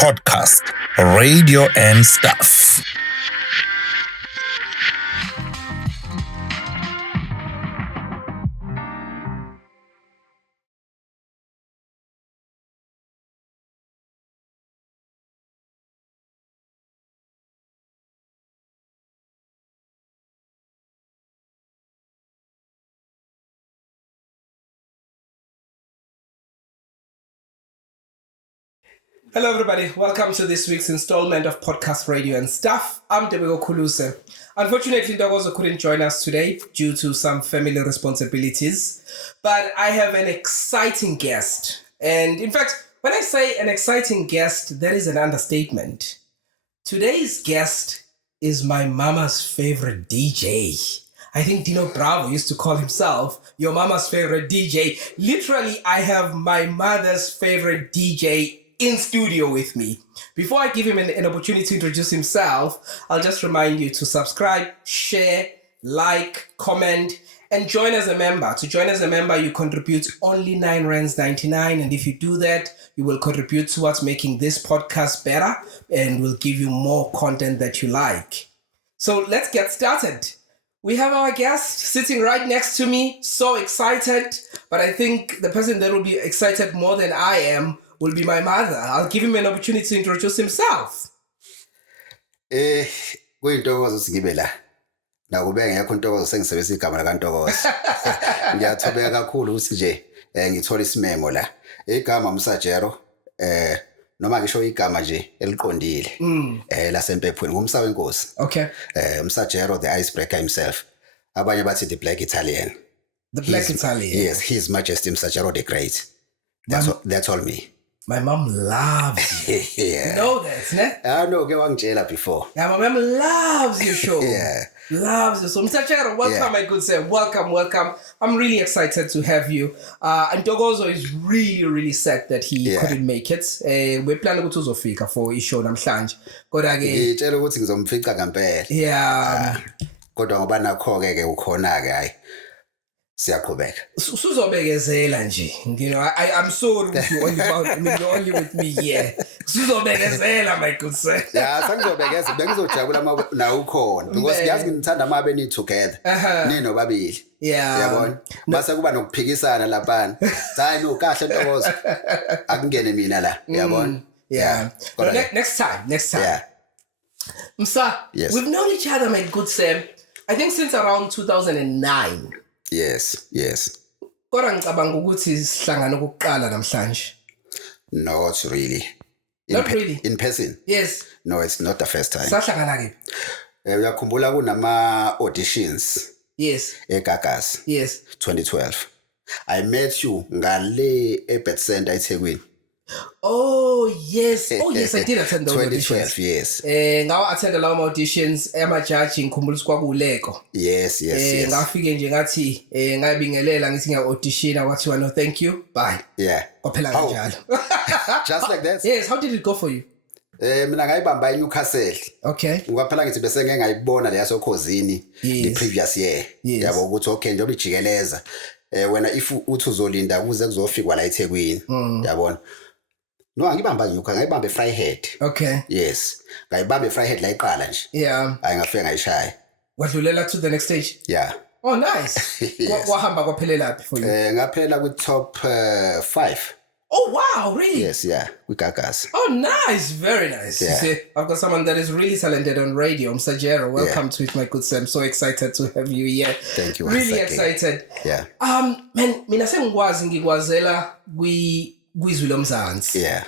podcast, radio and stuff. Hello everybody, welcome to this week's installment of Podcast Radio and Stuff. I'm Debego Kuluse. Unfortunately, Ntokozo couldn't join us today due to some family responsibilities, but I have an exciting guest. And in fact, when I say an exciting guest, that is an understatement. Today's guest is my mama's favorite DJ. I think Dino Bravo used to call himself your mama's favorite DJ. Literally, I have my mother's favorite DJ in studio with me. Before I give him an opportunity to introduce himself, I'll just remind you to subscribe, share, like, comment, and join as a member. To join as a member, you contribute only R9.99, and if you do that, you will contribute towards making this podcast better, and we'll give you more content that you like. So let's get started. We have our guest sitting right next to me, so excited, but I think the person that will be excited more than I am will be my mother. I'll give him an opportunity to introduce himself. Kuyintokozo sigibe la. Nakube ngekho intokozo sengisebenzisa igama la kaNtokozo. Ngiyathobeka kakhulu ukuthi nje ngithola isimemo la. Igama Msajero noma ngisho igama nje eliqondile. La Sempephweni ngumsa wenkosi. Okay. Msajero the icebreaker himself. Abanye bathi the black Italian. The black Italian. Yes, His Majesty Msajero the Great. That's all me. My mom loves you. Yeah. You know that, ne? I know, ke wangitshela before. Yeah, my mom loves your show. Yeah. Loves you. So, Mr. Chero, welcome, my good sir. Welcome. I'm really excited to have you. And Ntokozo is really sad that he couldn't make it. We're planning to uzofika for ishow namhlanje. Kodwa ke ngitshela ukuthi ngizomfica ngempela. Yeah. Kodwa ngoba nakho ke ukhona ke hayi. Siyaqhubeka. Suzobekezela nje. You know, I'm sorry if you only with me here. Suzobekezela, my good sir. Yeah, sengizobekeza bengizojabula na ukhona because ngiyazi ngithanda mabe ni together. Nino babili. Yeah. Yabona? Base kuba nokuphikisana lapha. Hayi no kahle Ntokozo. Akungene mina la. Yabona? Yeah. Next time. Yeah. Msa, yes. We've known each other, my good sir, I think since around 2009. Yes. Kodwa ngicabanga ukuthi sihlangana ukuqala namhlanje. Not really. Not really. In person? Yes. No, it's not the first time. Sahlangana ke? Uyakhumbula kunama auditions. Yes. eGagas. Yes. 2012. I met you ngale eBet Center eThekwini. Oh yes, I did attend those 2012, auditions. yes. Ngawa attend lawo auditions emajaji ngikhumbula kwakuleko. Yes. Ngafike nje ngathi ngabingelela ngithi ngiya-audition kwathiwa no thank you, bye. Yeah. Kwaphela kanjalo. Just like that? Yes, how did it go for you? Mina ngayibamba eNewcastle. Okay. Ngokuphela ngithi bese ngeke ngayibona leya sokhosini the previous year. Yabo ukuthi okay njengoba ijikeleza. Wena if uthi uzolinda kuze kuzofikwa la eThekwini. Yabona? No, ngibamba nyuka ngayibamba eFryhead. Okay. Yes. Ngayibamba eFryhead la iqala nje. Yeah. Hayi ngafika ngayishaya. Wadlulela to the next stage? Yeah. Oh nice. Yes. Wahamba kwaphelela laphi for you? Ngaphela ku top 5. Oh wow, really? Yes, yeah, kwiGagas. Oh nice, very nice. Yeah. You see, I've got someone that is really talented on radio. Msajero, welcome to it, my good sir. I'm so excited to have you here. Thank you. Really excited. Yeah. Man, mina sengikwazi ngikwazela kwizwi lomzansi. Yeah.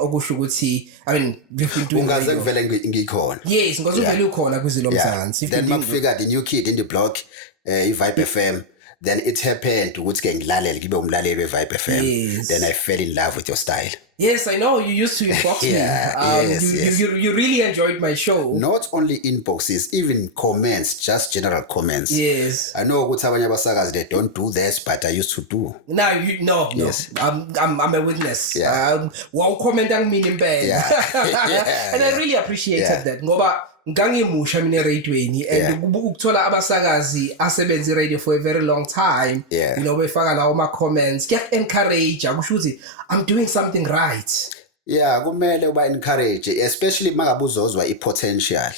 Okusho ukuthi I mean we've been doing ungaze kuvele ngikhona. Yes, ngoze uvele ukhona kwizwi lomzansi. Then makufika the new kid in the block iVibe FM. Then it happened ukuthi ke ngilalele ngibe umlaleli weVibe FM. Yes. Then I fell in love with your style. Yes, I know you used to inbox me. Yes. You really enjoyed my show. Not only inboxes, even comments, just general comments. Yes. I know ukuthi abanye abasakazi they don't do this, but I used to do. No. Yes. I'm a witness. Yeah. Wow, comment angimini impela. Yeah. And I really appreciated that. Ngoba ngangimusha mina eradioweni and ukuthola abasakazi asebenza radio for a very long time. Yeah. You know befaka lawo ma comments, get encourage, akusho ukuthi I'm doing something right. Yeah, kumele uba encourage, especially mangabe uzozwa i-potential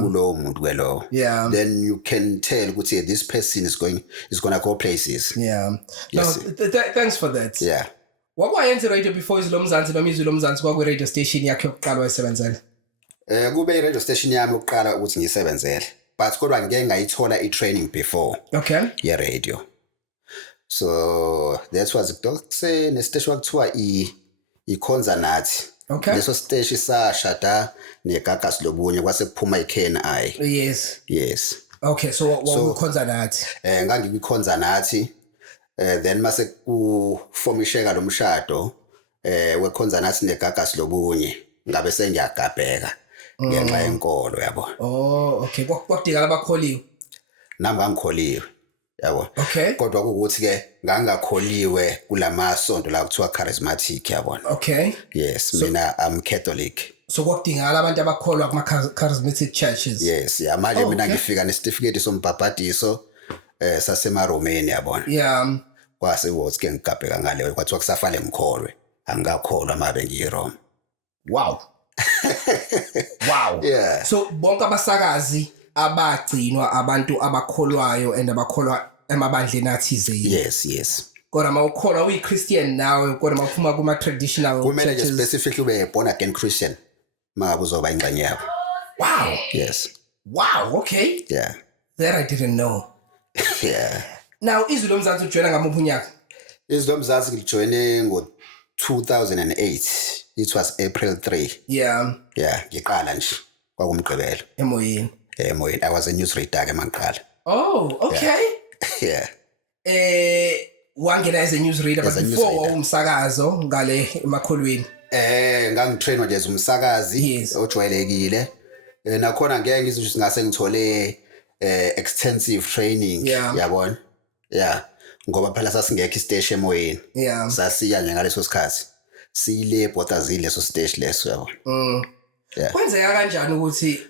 kulowo muntu kwelo. Yeah. Then you can tell ukuthi this person is gonna go places. Yeah. Yes. No, thanks for that. Yeah. Wakwayenza radio before Izwi Lomzansi noma Izwi Lomzansi kwaku radio station yakhe yokuqala wayisebenzela? Kube i-radio station yami yokuqala ukuthi ngisebenzele. But kodwa ngeke ngayithola i-training before. Okay. Radio. So that was ne station wakuthiwa ikhonza nathi. Okay. Leso stage sashada negagas lobunye kwase kuphuma iKNI. Yes. Okay, so wakukhonza nathi. Ngangibikhonza nathi. Then mase kufomisheka lo mshado wekhonza nathi negagas lobunye ngabe sengiyagabheka ngenxa yenkolo yabo. Oh, okay. Kwakudingala abakholiwe. Nami ngikholiwe. Yabo. Okay. Kodwa ukuthi ke ngangakholiwe kulamasonto la kuthiwa charismatic yabona. Okay. Yes, mina I'm Catholic. So kwakudingala abantu abakholwa kuma charismatic churches. Yes, yeah, manje mina ngifika nesitifiketi sombhabhadiso sasema Romania yabona. Yeah. Kwase ukuthi ke ngigabheka ngaleyo kwathiwa kusafale ngikholwe. Angakholwa mabe ngiyiRome. Wow. Wow. Yeah. So bonke abasakazi abagcinwa abantu abakholwayo and abakholwa emabandleni athize. Yes. Kodwa mawukholwa uyiChristian nawe kodwa mawuphuma kuma traditional kumele churches. Specifically ube born again Christian mangabe uzoba ingxenye yakho. Wow. Yes. Wow, okay. Yeah. That I didn't know. Yeah. Now Izwi Lomzansi ujoyina ngamuphi unyaka? Izwi Lomzansi ngijoyine ngo 2008. It was April 3. Yeah. Yeah, ngiqala nje kwakumgqibelo. Emoyeni. Emoyeni. I was a newsreader ke mangiqala. Oh, okay. Yeah. Wangena as a newsreader but before wawumsakazo ngale emakholweni. Ngangitrainwa nje umsakazi ojwayelekile. Nakhona ngeke ngizothi singase ngithole extensive training yabona. Yeah. Ngoba phela sasingekho istage emoyeni. Yeah. Sasiya nje ngaleso sikhathi. Sile botazile leso stage leso yabona. Yeah. Kwenzeka kanjani ukuthi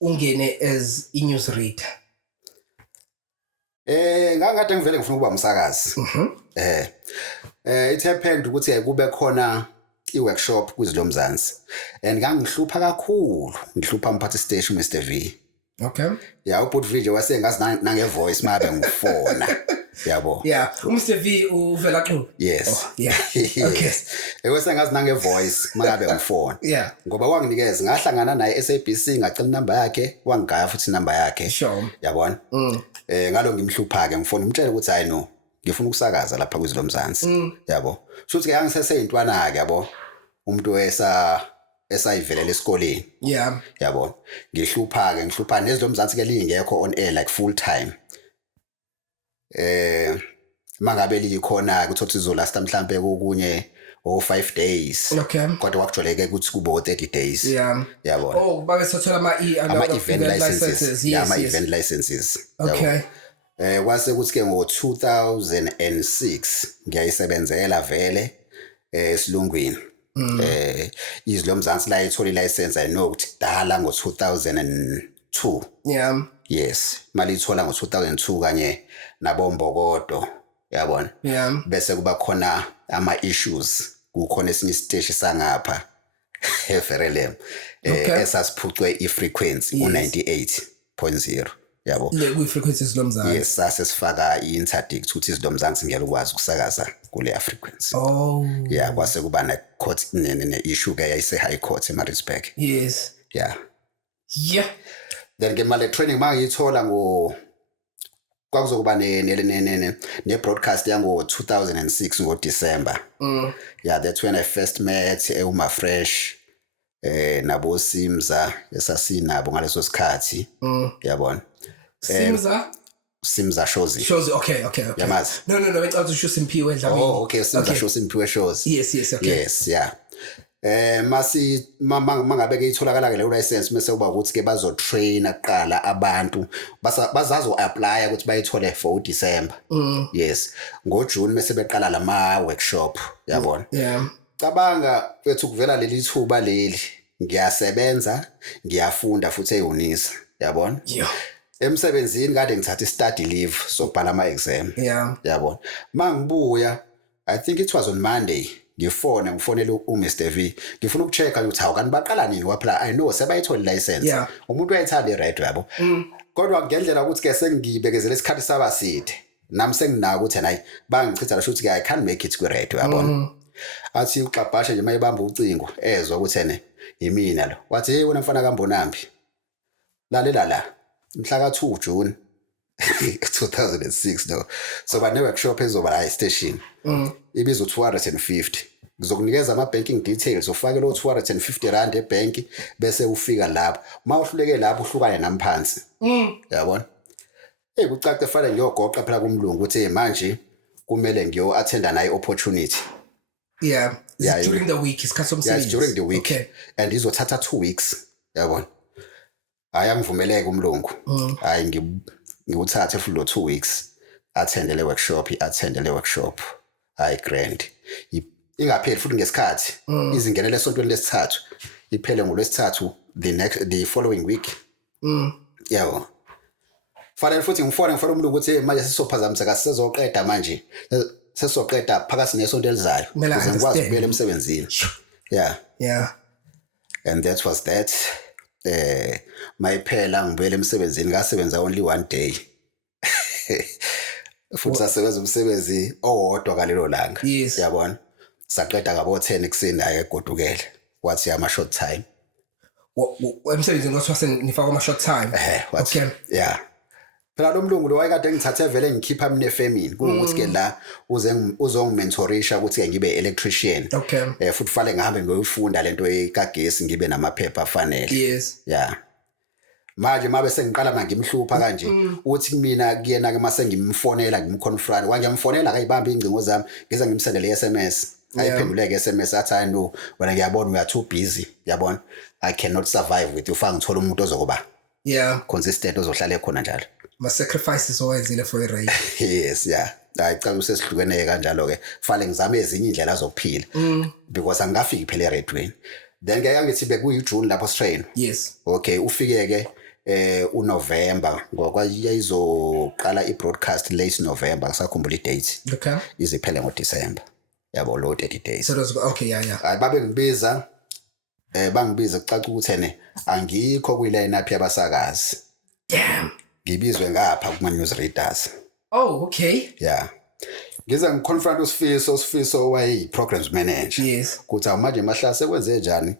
ungene as a newsreader? Ngangade ngivele ngifuna ukuba umsakazi. It happened ukuthi kube khona i-workshop kwiZwi Lomzansi and ngangihlupha kakhulu ngihlupha umphathi station Mr V. Okay. Yeah, ubut video wasengazi nange voice mabe ngifona. Yabo. Yeah, Mr V uvela Xulu. Yes. Oh, yeah. Okay. Ewesengazi nange voice mabe ngifona. Yeah. Ngoba wanginikeza ngahlangana naye SABC ngacela number yakhe wangigaya futhi number yakhe. Sure. Yabona? Ngalo ngimhlupha ke ngifuna umtshela ukuthi hayi no ngifuna ukusakaza lapha kwiZwi Lomzansi. Yabo. Futhi ke angiseseyintwana ke yabo. Umuntu esayivelela esikoleni. Yeah. Yabo. Ngihlupha neZwi Lomzansi ke lingekho on air like full time. Mangabe likhona ukuthi izolasta mhlambe kokunye 5 days. Okay. Kodwa wakujoleke ukuthi kube 30 days. Yeah. Yabona. Oh, bake sothola event licenses. Yeah, event licenses. Okay. Kwase ukuthi ke ngo 2006 ngiyayisebenzela vele esilungwini. Izwi Lomzansi la ithola license I know ukuthi dala ngo 2002. Yeah. Yes, mali ithola ngo 2002 kanye nabombokodo. Yabona. Yeah. Bese kuba khona ama issues kukhona esinye stage sangapha eFRLM esasiphucwe ifrequency u98.0 yabo le ku frequencies Lomzansi. Yes, sasifaka iinterdict ukuthi Izwi Lomzansi ngeke ukwazi ukusakaza kule frequency. Oh. Yeah, kwase kuba na court ne issue ke yayise high court eMaritzburg. Yes. Yeah. Yeah. Then ke mali training mangiyithola ngo kwakuzokuba ne broadcast yango 2006 ngo December. Yeah, that's when I first met Uma Fresh nabo Simza esasinabo ngaleso sikhathi. Yabona. Simza shows. Okay. Yamazi. No, ngicela usho Simpiwe Dlamini. Oh, okay, Simza Simpiwe shows. Yes, okay. Yes, yeah. Masi mangabe ke itholakala ke le license mase kuba ukuthi ke bazo train aqala abantu bazazo apply ukuthi bayithole for December. Yes, ngo June mase beqala lama workshop yabona. Yeah. Cabanga wethu kuvela leli thuba leli ngiyasebenza ngiyafunda futhi eUnisa yabona. Yeah. Emsebenzini kade ngithatha study leave so bhala ama exam. Yeah. Yabona. Mangibuya I think it was on Monday ngifonele uMr V ngifuna ukuchecka ukuthi hawu kanti baqala nini waphela I know sebayithola license Yeah. umuntu uyayithanda iradio yabo kodwa ngendlela ukuthi ke sengibekezela isikhathi sabaside nami senginaka ukuthi hayi bangichitha lasho ukuthi I can't make it ku radio yabona athi uxabhashe nje mayibamba ucingo ezwa ukuthi ene yimina lo wathi hey wena mfana kaMbonambi lalela la mhla ka 2 June 2006 no so ba workshop ezoba la station ibizo 250 ngizokunikeza ama banking details ufake lo 250 rand ebank bese ufika lapho mawuhluleke lapho uhlukane namphansi yabona kucace fanele ngiyogoqa phela kumlungu ukuthi manje kumele ngiyo attenda nayi opportunity yeah during the week isikhathi somsebenzi yes during the week okay. And izothatha 2 weeks yabona ayangivumeleke umlungu hayi ngiwuthathe for lo 2 weeks attend le workshop hayi grand ingapheli futhi ngesikhathi izingenele esontweni lesithathu iphele ngolwesithathu the following week yabo fanele futhi ngifone umlungu ukuthi manje sisophazamisa kasizoqeda manje sesoqeda phakathi nesonto elizayo ukuze ngikwazi ukubuyela emsebenzini yeah and that was that mayiphela ngibuyela emsebenzini ngasebenza only one day futhi sasebenza umsebenzi owodwa kalelo langa yabona saqeda ngabo 10 ekseni aye egodukele wathi ama short time emsebenzini kwathiwa nifaka ama short time okay yeah phela lo mlungu lo wayekade ngithathe vele ngikhipha mina efemini ukuthi ke la uzongimentorisha ukuthi ke ngibe electrician okay futhi fale ngihambe ngiyofunda lento ekagesi ngibe namaphepha afanele yes yeah manje mabe sengiqala manje ngimhlupha kanje uthi mina kuyena ke mase ngimfonela ngimconfront wangiyamfonela akayibamba ingcingo zami ngize ngimsendele SMS ayiphenduleke SMS athi I know wena ngiyabona we are too busy yabona I cannot survive with you fa ngithola umuntu ozokuba consistent ozohlala khona njalo ma sacrifices owenzile for a race yes yeah ayicala usesihlukene kanjalo ke fale ngizame ezinye indlela zokuphila because angafiki phela eredweni then ke yangithi bekuyi June lapho strain yes okay ufike ke uNovember ngokwayizoqala ibroadcast late November ngisakhumbula idate okay iziphele ngoDecember yabo lo 30 days so those okay yeah hayi babe ngibiza bangibiza kucaca ukuthi ene angikho kwiline up yabasakazi damn ngibizwe ngapha kuma news readers oh okay yeah ngize ngiconfront uSifiso wayi programs manager yes kuthi manje mahlala sekwenze njani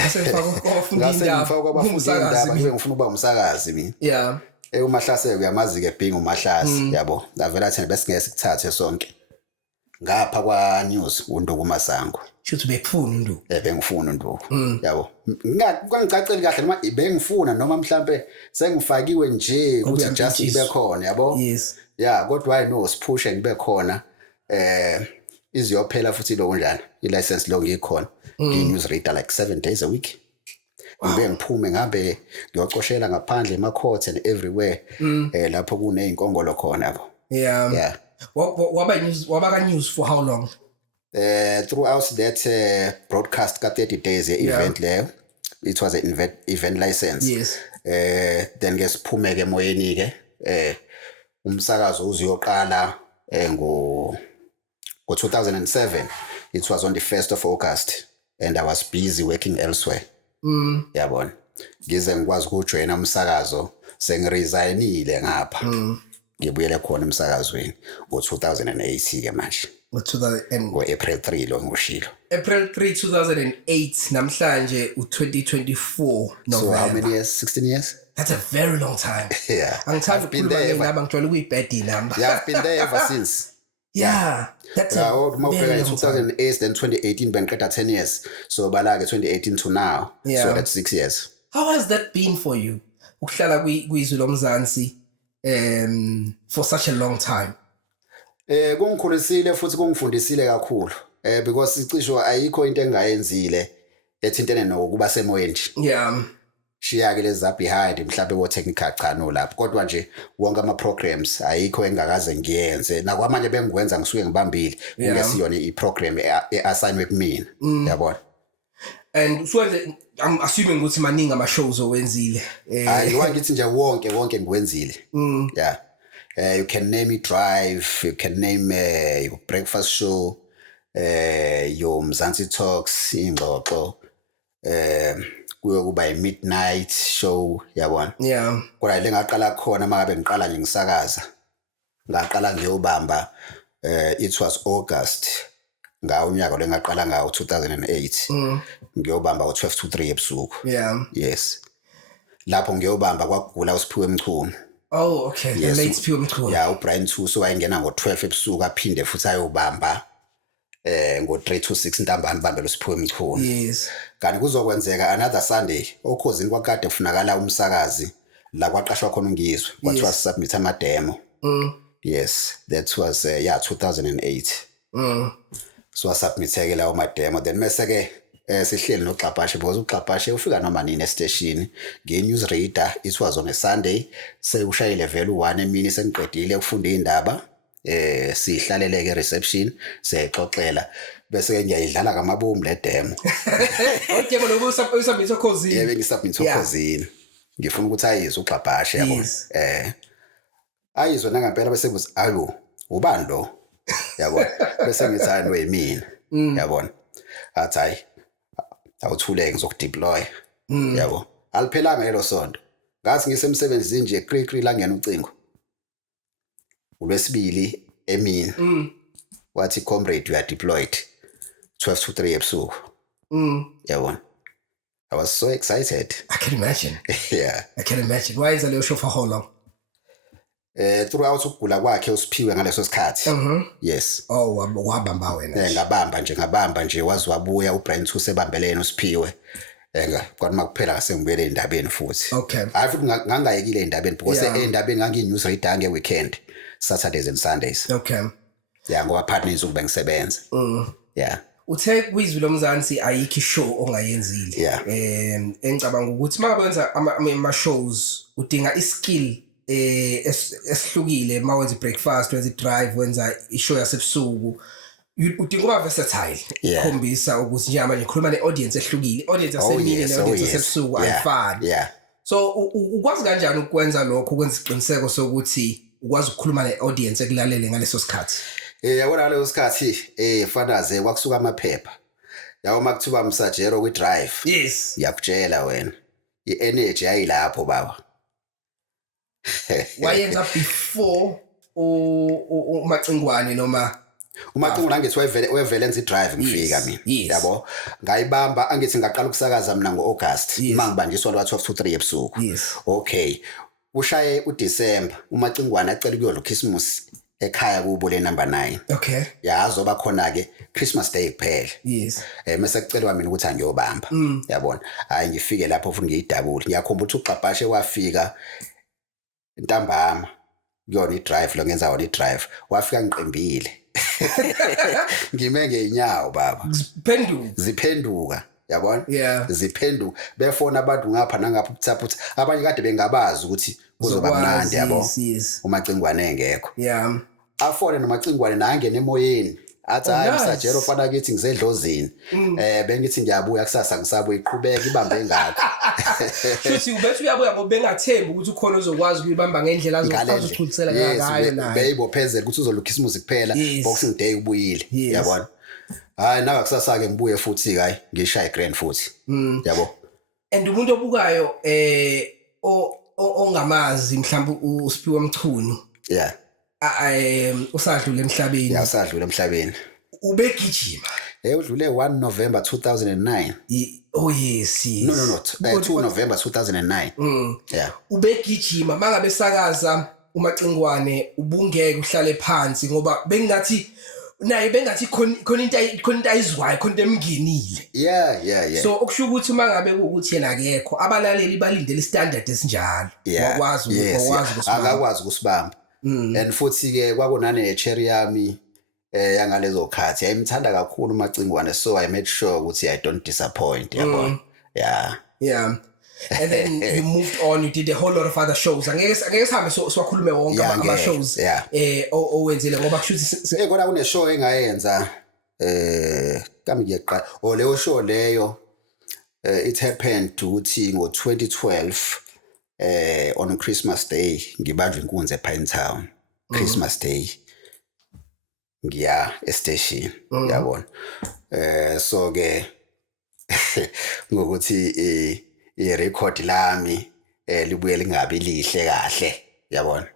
ngifaka kwabafundi indaba ngibe ngifuna ukuba umsakazi mina yeah uMahlase uyamazi ke Bing uMahlase yabo lavela thina bese ngeke sikuthathe sonke ngapha kwa news uNduku Masango shothi bekufuna uNduku bengifuna uNduku yabo ngicaceli kahle noma bengifuna noma mhlambe sengifakiwe nje ukuthi just ibe khona yabo yes yeah kodwa I know sipushe ngibe khona iziyophela futhi lo njani ilicense lo ngikhona ngi-news reader like 7 days a week ngibe ngiphume ngabe ngiyocoshela ngaphandle ema-court and everywhere lapho kuney'nkongolo khona yabo yeah waba news for how long throughout that broadcast ka 30 days event leyo it was an event license yes then ke siphume ke emoyeni ke umsakazo uziyoqala ngo 2007 it was on the 1st of August and I was busy working elsewhere yabona ngize ngikwazi ukujoina umsakazo sengiresignile ngapha ngibuyele khona emsakazweni ngo2008 ke manje ngo-April 3 lo ngoshilo April 3 2008 namhlanje u2024 November so how many years 16 years that's a very long time yeah angithanda ukukhuluma ngendaba ngijwayele ukuyibhedi number yeah I've been there ever since yeah that's a very long 2008 then 2018 bengiqeda 10 years so balake 2018 to now so that's 6 years how has that been for you ukuhlala kwizwi lomzansi for such a long time kungikhulisile futhi kungifundisile kakhulu because icisho ayikho into engayenzile ethintene nokuba semoyeni yeah shiya ke leza behind mhlawumbe wo technical cha no lapho kodwa nje wonke ama programs ayikho engakaze ngiyenze nakwamanje bengikwenza ngisuke ngibambile kungesiyona iprogram eassignwe kumina yabona and so I'm assuming ukuthi maningi ama shows owenzile ayiwa ngithi nje wonke ngiwenzile yeah you can name it drive you can name your breakfast show yo Mzansi Talks ingxoxo kuyokuba i-midnight show yabona. Yeah. Kodwa le ngaqala khona makabe ngiqala nje ngisakaza. Ngaqala ngiyobamba it was August unyaka lo ngaqala ngawo 2008. Ngiyobamba u12 to 3 ebusuku. Yeah. Yes. Lapho ngiyobamba kwagula uSiphiwe Mchunu. Oh, okay. The late Siphiwe Mchunu. Yeah, uBrian Thuso wayengena ngo12 ebusuku aphinde futhi ayobamba ngo3 to 6 ntambama bambela uSiphiwe Mchunu. Yes. Kanti kuzokwenzeka another Sunday okhosini kwakade kufunakala umsakazi la kwaqashwa khona ungizwe kwathiwa submit ama demo. Yes, that was 2008. So submiteke lawo ma demo then mase ke sihleli noXabhashe because uXabhashe ufika noma nini estation nge-news reader. It was on a Sunday sekushaya level 1 emini sengiqedile ukufunda indaba sihlaleleke reception sexoxela bese ke ngiyayidlala kamabomu le demo. Okay, bona usubmit okhosini. Yebo ngisubmit okhosini ngifuna ukuthi ayizwe uXabhashe yabo. Ayizwe nangempela bese ngithi ayo ubani lo yabona bese ngithi hayi no yimina yabona athi hayi awuthuleke ngizokudeploy yabo aliphelanga lelo sonto ngathi ngisemsebenzini nje krikri la ngena ucingo uLwesibili emini wathi comrade you are deployed 12 to 3 ebusuku yabona I was so excited. I can imagine. Yeah, I can imagine. Why is the show for how long? Throughout ukugula kwakhe uSiphiwe ngaleso sikhathi. Yes. Oh, wabamba wena. Ngabamba nje wazi wabuya uBrian Thuso ebambelene uSiphiwe. Kwathi makuphela ngasengibuyele endabeni futhi. Okay. Hayi futhi ngangayekile endabeni because endabeni ngangi-news reader nge-weekend, Saturdays and Sundays. Okay. Yeah, ngoba partners ube ngisebenza. Yeah. Uthe kwizwi loMzansi ayikho ishow ongayenzile. Yeah. Engicabanga ukuthi makabenza ama shows udinga iskill esihlukile mawenza breakfast wenza drive wenza ishow yasebusuku udinga uba versatile ukhombisa ukuthi nje manje ngikhuluma ne-audience ehlukile audience yasemini ne-audience yasebusuku ayifani. Yeah. So ukwazi kanjani ukwenza lokho ukwenza isiqiniseko sokuthi ukwazi ukukhuluma ne-audience ekulalele ngaleso sikhathi? Yabona ngaleso sikhathi fanaze kwakusuka amaphepha yawo makuthiwa Msajero kwi drive. Yes. Ngiyakutshela wena i-energy ayilapho baba. Wayenza before uMacingwane noma uMacingwane angithi wevele enza i-drive ngifika mina yabo ngayibamba angithi ngaqala ukusakaza mina ngo-August mangibanjiswa lwa 12 to 3 ebusuku. Okay, ushaye uDecember uMacingwane acela ukuyodla uChristmas ekhaya kubo le number 9. Okay. Yazoba khona ke Christmas Day kuphela. Yes. Mase kucelwa mina ukuthi angiyobamba yabona hayi ngifike lapho futhi ngiyidabula ngiyakhumbula ukuthi uXabhashe wafika ntambama kuyona i-drive lo ngenza wona i-drive wafika ngiqembile ngime ngeenyawo baba ziphenduka yabona ziphenduka befona abantu ngapha nangapha uThapha uthi abanye kade bengabazi ukuthi kuzoba mnandi yabo uMacingwane engekho afone noMacingwane nangena emoyeni athi hayi Msajero fana kithi ngizedlozini bengithi ngiyabuya kusasa ngisabuya iqhubeka ibambe ngakho futhi ubethu uyabuya ngoba bengathembi ukuthi ukhona ozokwazi ukuyibamba ngendlela azokwazi ukuthulisela ngayo naye beyibophezela ukuthi uzolukha isimuzi kuphela Boxing Day ubuyile yabona hayi naga kusasa ke ngibuye futhi hayi ngishaya iGrand futhi yabo and umuntu obukayo ongamazi mhlawumbe uSiphiwe Mchunu usadlule emhlabeni. Usadlule emhlabeni. Ubegijima. Udlule 1 November 2009. Oh yes. No. 2 November 2009. Yeah. Ubegijima mangabe sakaza uMacingwane ubungeke uhlale phansi ngoba bengathi naye bengathi khona into ayizwayo khona into emngenile. Yeah. So okusho ukuthi mangabe ukuthi yena akekho abalaleli balindele istandard esinjalo. Wakwazi akakwazi ukusibamba. And futhi ke kwakunane cherry yami yangalezo khathi ayimthanda kakhulu uMacingwane so I made sure ukuthi I don't disappoint yabona. Yeah. And then you moved on, you did a whole lot of other shows. Angeke sihambe siwakhulume wonke ama shows owenzile ngoba kushuthi kona kune show engayenza kami ngiyeqa leyo show leyo it happened ukuthi ngo 2012 on Christmas Day ngibanjwe inkunzi ePinetown Christmas Day ngiya estation yabona so ke ngokuthi i-record lami libuye lingabi lihle kahle yabona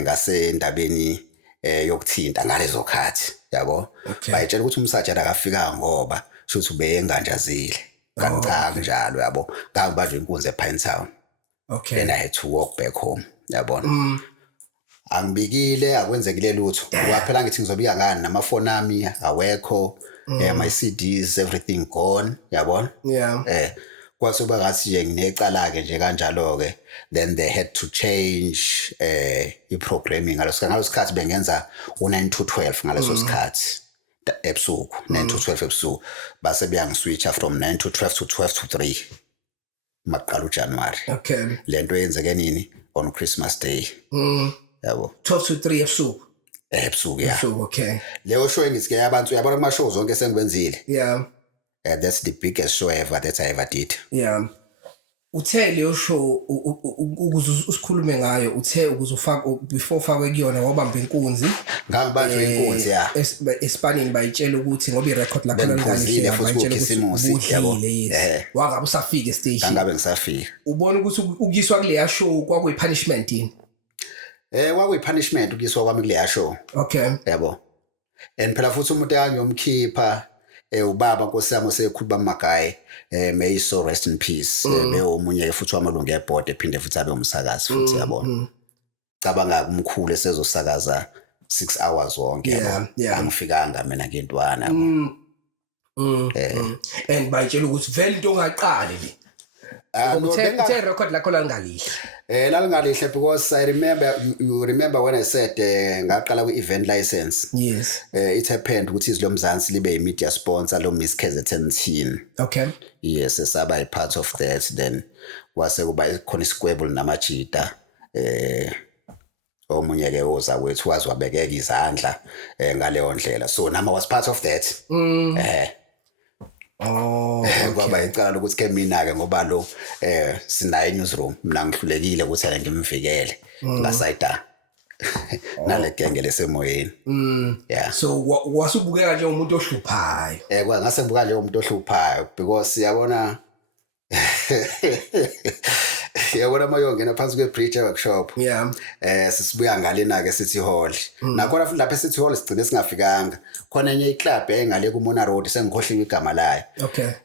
ngase endabeni yokuthinta ngalezo khathi yabo bayitshela ukuthi umsajana akafika ngoba shothi ubeyenganjazile kanti cha kunjalo yabo ngangibanjwe inkunzi ePinetown then I had to walk back home yabona angibikile akwenzekile lutho kwaphela ngithi ngizobika ngani namafoni ami awekho my CDs everything gone yabona kwase bakathi nje nginecala ke nje kanjalo ke then they had to change i-programming ngaleso sikhathi bengenza u9 to 12 ngaleso sikhathi ebusuku 9 to 12 ebusuku base beyangiswitcha from 9 to 12 to 12 to 3 maqala uJanuary lento yenzeke nini on Christmas Day yabo 12 to 3 ebusuku ya leyo show engizike abantu yabona kuma show zonke sengikwenzile that's the biggest show ever that I ever did uthe leyo show ukuze usikhulume ngayo uthe ukuze ufake before ufake kuyona wabamba inkunzi ngangibanjwe inkunzi eSpanini bayitshela ukuthi ngoba irecord lakho lalikanile bayitshela ukuthi udlile wangabe usafika estation ngabe ngisafika ubona ukuthi ukuyiswa kuleya show kwakuyipunishment yini kwakuyipunishment ukuyiswa kwami kuleya show yabo and phela futhi umuntu engiyomkhipha ubaba nkosiyami osekhuluma amagayi may so rest in peace beyomunye futhi wamalungu eboard ephinde futhi abe umsakazi futhi yabona cabanga umkhulu esezosakaza 6 hours wonke yabo angifikanga mina ngentwana and bayitshela ukuthi vele into ongaqali le uthe record lakho lalingalihle lalingalihle because I remember you remember when I said ngaqala ku-event license it happened ukuthi izlo Mzansi libe yi-media sponsor lo Miss KZN yes esaba i-part of that then kwase kuba khona isikwebule namajita omunye ke oza kwethu wazi wabekeka izandla ngaleyo ndlela so nama was part of that kwaba icala ukuthi ke mina ke ngoba lo sinayo newsroom mina ngihlulekile ukuthi ake ngimvikele ngasayida nale genge lesemoyeni so wasubukeka nje umuntu ohluphayo ngase ngibuka nje umuntu ohluphayo because yabona yabona mayongena phansi kwe-preacher workshop sisibuya ngalena ke City Hall nakhona futhi lapha eCity Hall sigcine singafikanga khona enye iclub engale kuMona Road sengikhohliwe igama layo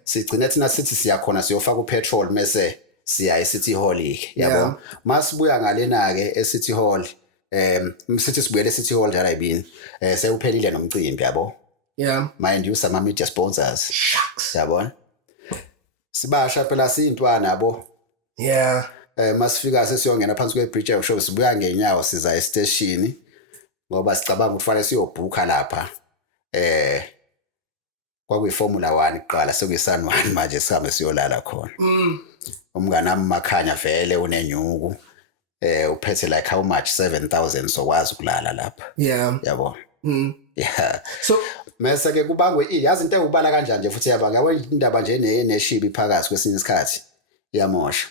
sigcine thina sithi siyakhona siyofaka upetrol mase siya eCity Hall yabo masibuya ngalena ke eCity Hall sithi sibuyele eCity Hall njalo ayibini sewuphelile nomcimbi yabo mind you some media sponsors yabona sibasha phela siyintwana yabo masifika sesiyongena phansi kwe-bridge workshop sibuya ngenyawo siza estation ngoba sicabanga ukuthi fanele siyobhuka lapha kwakuyiFormula 1 kuqala sekuyiSun 1 manje sihambe siyolala khona umngane nami Makhanya vele unenyuku uphethe like how much 7,000 sokwazi ukulala lapha yabo so mase ke kubangwe yazi into engubala kanjani nje futhi yabanga yabo indaba nje neshibi phakathi kwesinye isikhathi iyamosha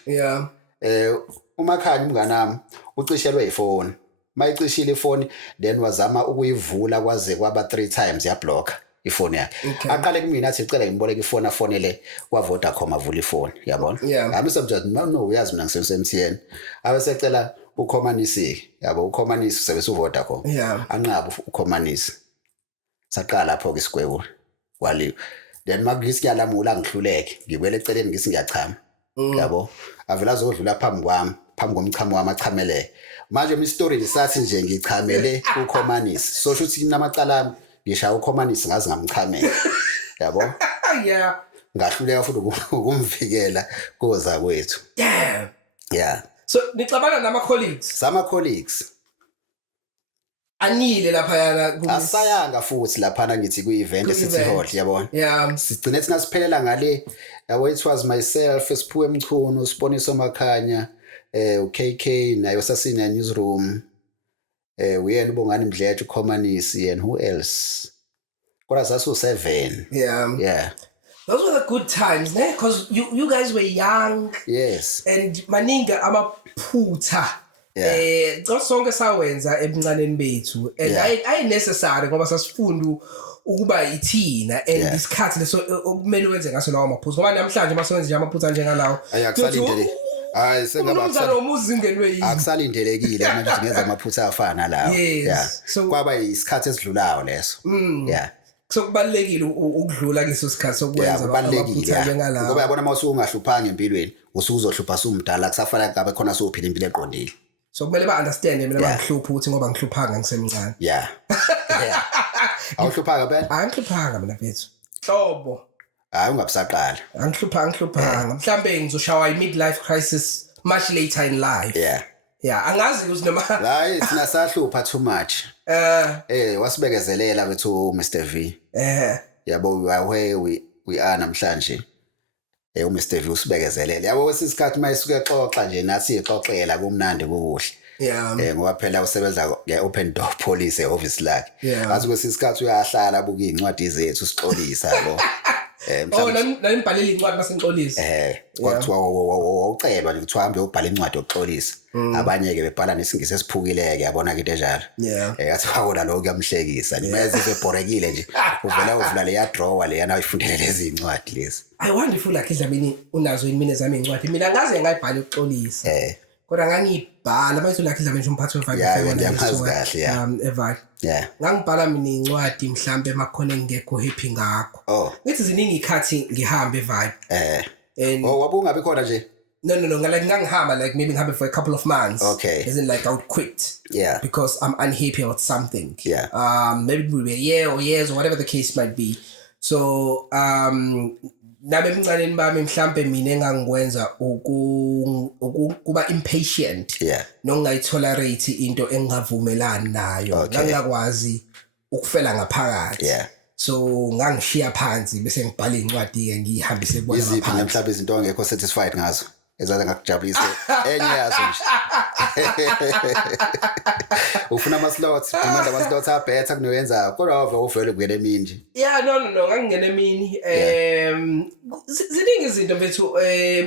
uMakhanya umngane nami ucishelwe ifoni mayicishile ifoni then wazama ukuyivula kwaze kwaba 3 times yablock ifoni yakhe aqale kumina athi icela ngimboleke ifoni afonele kwa Vodacom avula ifoni yabona amesebujat no uyazi mina ngisebenzisa MTN abesecela ukhomanisi yabo ukhomanisi usebenzisa uVodacom anqaba ukhomanisi saqala lapho ke isigwebo waliwe then magisi yalamula ngihluleke ngibele eceleni ngisi ngiyachama yabo avela azodlula phambi kwami phambi komchamo wami achamele manje istory lisathi nje ngichamele ukhomanisi so shuthi namacala ngisha ukhomanisi ngazi ngamchamela yabo ngahluleka futhi ukumvikela koza kwethu so nicabana nama colleagues anile lapha yana asayanga futhi lapha ngithi ku-event eCity Hall yabona sigcine thina siphelela ngale yabo it was myself Siphiwe Mchunu Siboniso Makhanya uKK nayo sasina newsroom uyena uBongani Mdletshe ukhomanisi and who else kodwa sasu 7 those were the good times because you guys were young yes and maninga amaphutha sonke sawenza ebuncaneni bethu and I necessary ngoba sasifunda ukuba ithina and isikhathi leso okumele wenze ngaso lawo maphutha ngoba namhlanje masenze nje amaphutha njengalawo ayakusalindele hayi sengaba umuzi ingenwe yini akusalindelekile manje ngeza amaphutha afana lawo so kwaba isikhathi esidlulayo leso so kubalekile ukudlula kuleso sikhathi sokwenza amaphutha njengalawo ngoba yabona mawusuke ungahluphanga empilweni usuzohlupha sumdala kusafana ngabe khona sophila impilo eqondile so kumele ba understand mina bangihlupha ukuthi ngoba ngihluphanga ngisemncane awuhluphanga ben angihluphanga mina mfethu hlobo hayi ungabusaqala angihluphanga mhlambe ngizoshawa i-midlife crisis much later in life angazi ukuthi noma hayi thina sahlupha too much wasibekezelela wethu Mr V yabo where we are namhlanje uMr V usibekezelele yabo wesisikhathi mayisuke xoxa nje nathi ixoxela kumnandi kuhle ngoba phela usebenza ngeopen door police office lakhe athi kwesisikhathi uyahlala buka incwadi zethu sixolisa yabo nami ngibhalela incwadi masenxolisa kwathiwa ucelwa nje kuthiwa hambe ubhala incwadi yokuxolisa abanye ke bebhala nesingisi esiphukileke yabona ke into enjalo yathi wawona lo kuyamhlekisa nimeze ebhorekile nje uvula le drawer le yana uyifundele lezi incwadi lezi I wonder if like Dlamini unazo imine zami incwadi mina ngaze ngayibhala ukuxolisa kodwa ngangibhala manje like Dlamini nje umphathi wevibe ngangibhala mina incwadi mhlambe emakhona engekho happy ngakho ngithi ziningi ikhathi ngihamba evibe wabungabe khona nje No, like ngangihamba like maybe ngihambe for a couple of months. As in like I would quit. Because I'm unhappy about something. Maybe it would be a year or years or whatever the case might be. So nabe emncaneni bami mhlambe mina engangikwenza ukuba impatient. Nongayitolerate into engavumelani nayo. Ngangakwazi ukufela ngaphakathi. So ngangishiya phansi bese ngibhala incwadi ke ngihambise kubona phansi. Iziphi mhlawumbe izinto ongekho satisfied ngazo? Ezaze ngakujabulisa enye yazo nje. Ufuna ama-slots, demand ama-slots better kunoyenza kodwa uvele kungena emini nje. No ngangingena emini. Ziningi izinto mfethu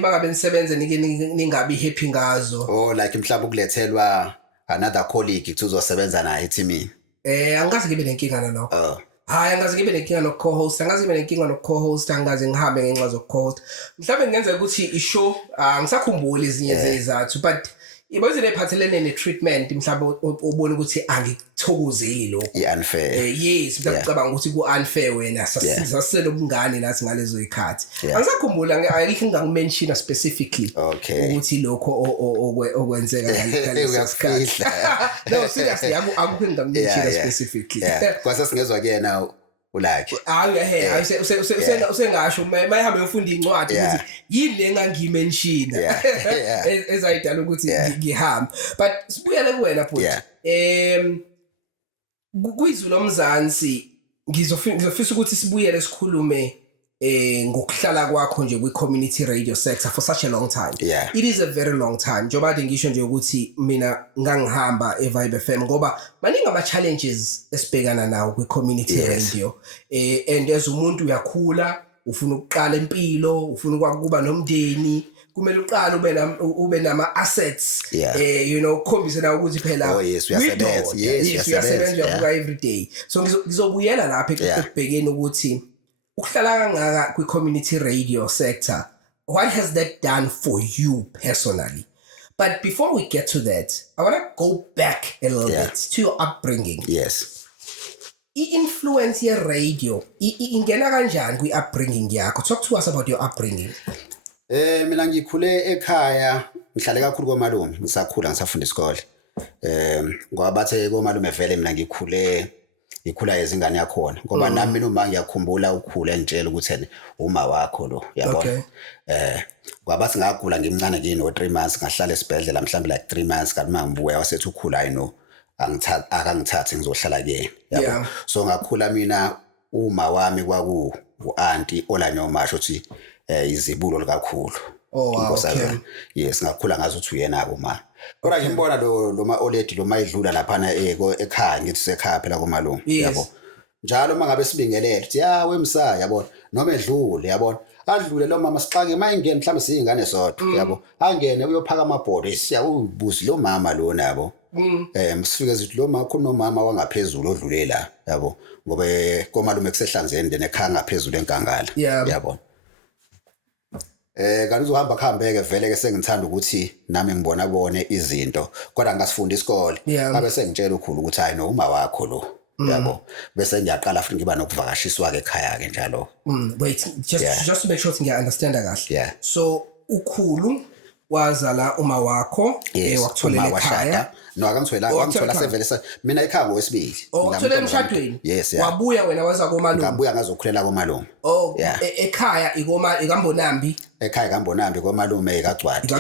mangabe nisebenze ningabi happy ngazo. Like mhlawumbe ukulethelwa another colleague kuthi uzosebenza naye eteamini. Angikaze ngibe nenkinga nalokho. Hayi angaze ngibe nenkinga no-co-host angaze ngibe nenkinga no-co-host angaze ngihambe ngenxa zo-co-host mhlawumbe ngenza ukuthi ishow ngisakhumbula ezinye zezizathu but ibona lephathelene ne-treatment mhlawumbe ubona ukuthi angikuthokozeli lokho i-unfair yes ngicabanga ukuthi ku-unfair wena sasisele ubungane nathi ngalezo ikhathi angisakhumbula ayikho ngangimention specifically ukuthi lokho okwenzeka ngaleso sikhathi no seriously akukho ngangimention specifically kwase singezwa kuyena ulakhe usengasho mayihambe ufunda incwadi ukuthi yini le engangimention ezayidala ukuthi ngihamba but sibuyele kuwena futhi kuyizulu lomzansi ngizofisa ukuthi sibuyele sikhulume ngokuhlala kwakho nje kwi-community radio sector for such a long time. It is a very long time. Njoba ngisho nje ukuthi mina ngangihamba eVibe FM ngoba maningi ama-challenges esibhekana nawo kwi-community radio. And as umuntu uyakhula, ufuna ukuqala impilo, ufuna ukuba nomndeni, kumele uqale ube nama-assets. Ukhombise na ukuthi phela uyasebenza uyavuka every day. So ngizobuyela lapha ekubhekeni ukuthi uhlala kangaka kwi-community radio sector, what has that done for you personally? But before we get to that, I want to go back a little bit to your upbringing. Yes. I-influence ye-radio, ingena kanjani kwi-upbringing yakho? Talk to us about your upbringing. Mina ngikhule ekhaya, ngihlale kakhulu komalume, ngisakhula ngisafunda isikole. Ngoba bathe komalume vele mina ikhula ezingane yakhona ngoba nami mina uma ngiyakhumbula ukukhula engitshela ukuthi uma wakho lo yabona ngoba singagula ngimncane ngino 3 months ngahlala esibhedlela mhlawumbe like 3 months kanti mangibuya wasethi ukhula ayino akangithathi ngizohlala kuyena yabo so ngakhula mina uma wami kwaku uanti olanyomasho uthi izibulo likakhulu okay yes ngakhula ngazi ukuthi uyena kuma kodwa ngimbona lo ma-oledi lo mayidlula laphana ekhaya ngithi sekhaya phela komalume yabo njalo mangabe sibingelele uthi wemsa yabona noma edlule yabona adlule lo mama sixake mayingene mhlawumbe siyingane sodwa yabo angene uyophaka amabhodi siyakubuzi lo mama lo nabo msifike zithi lo mama kunomama wangaphezulu odlule la yabo ngoba komalume kusehlanzeni then ekhaya ngaphezulu enkangala yabo kanti uzohamba khambeke vele ke sengithanda ukuthi nami ngibona bone izinto kodwa ngasifunda isikole ngabe sengitshela ukhulu ukuthi hayi no uma wakho lo yabo bese ngiyaqala futhi ngiba nokuvakashiswa ke ekhaya ke njalo wait just to make sure ngiya understand kahle yeah. So ukhulu wazala uma wakho wakutholela ekhaya no akangithola sevele mina ekhaya ngowesibili ngitholela emshadweni yes wabuya wena waza komalume ngabuya ngazokhulela komalume ekhaya ikambonambi ekhaya kambonambi komalume ekagcwadi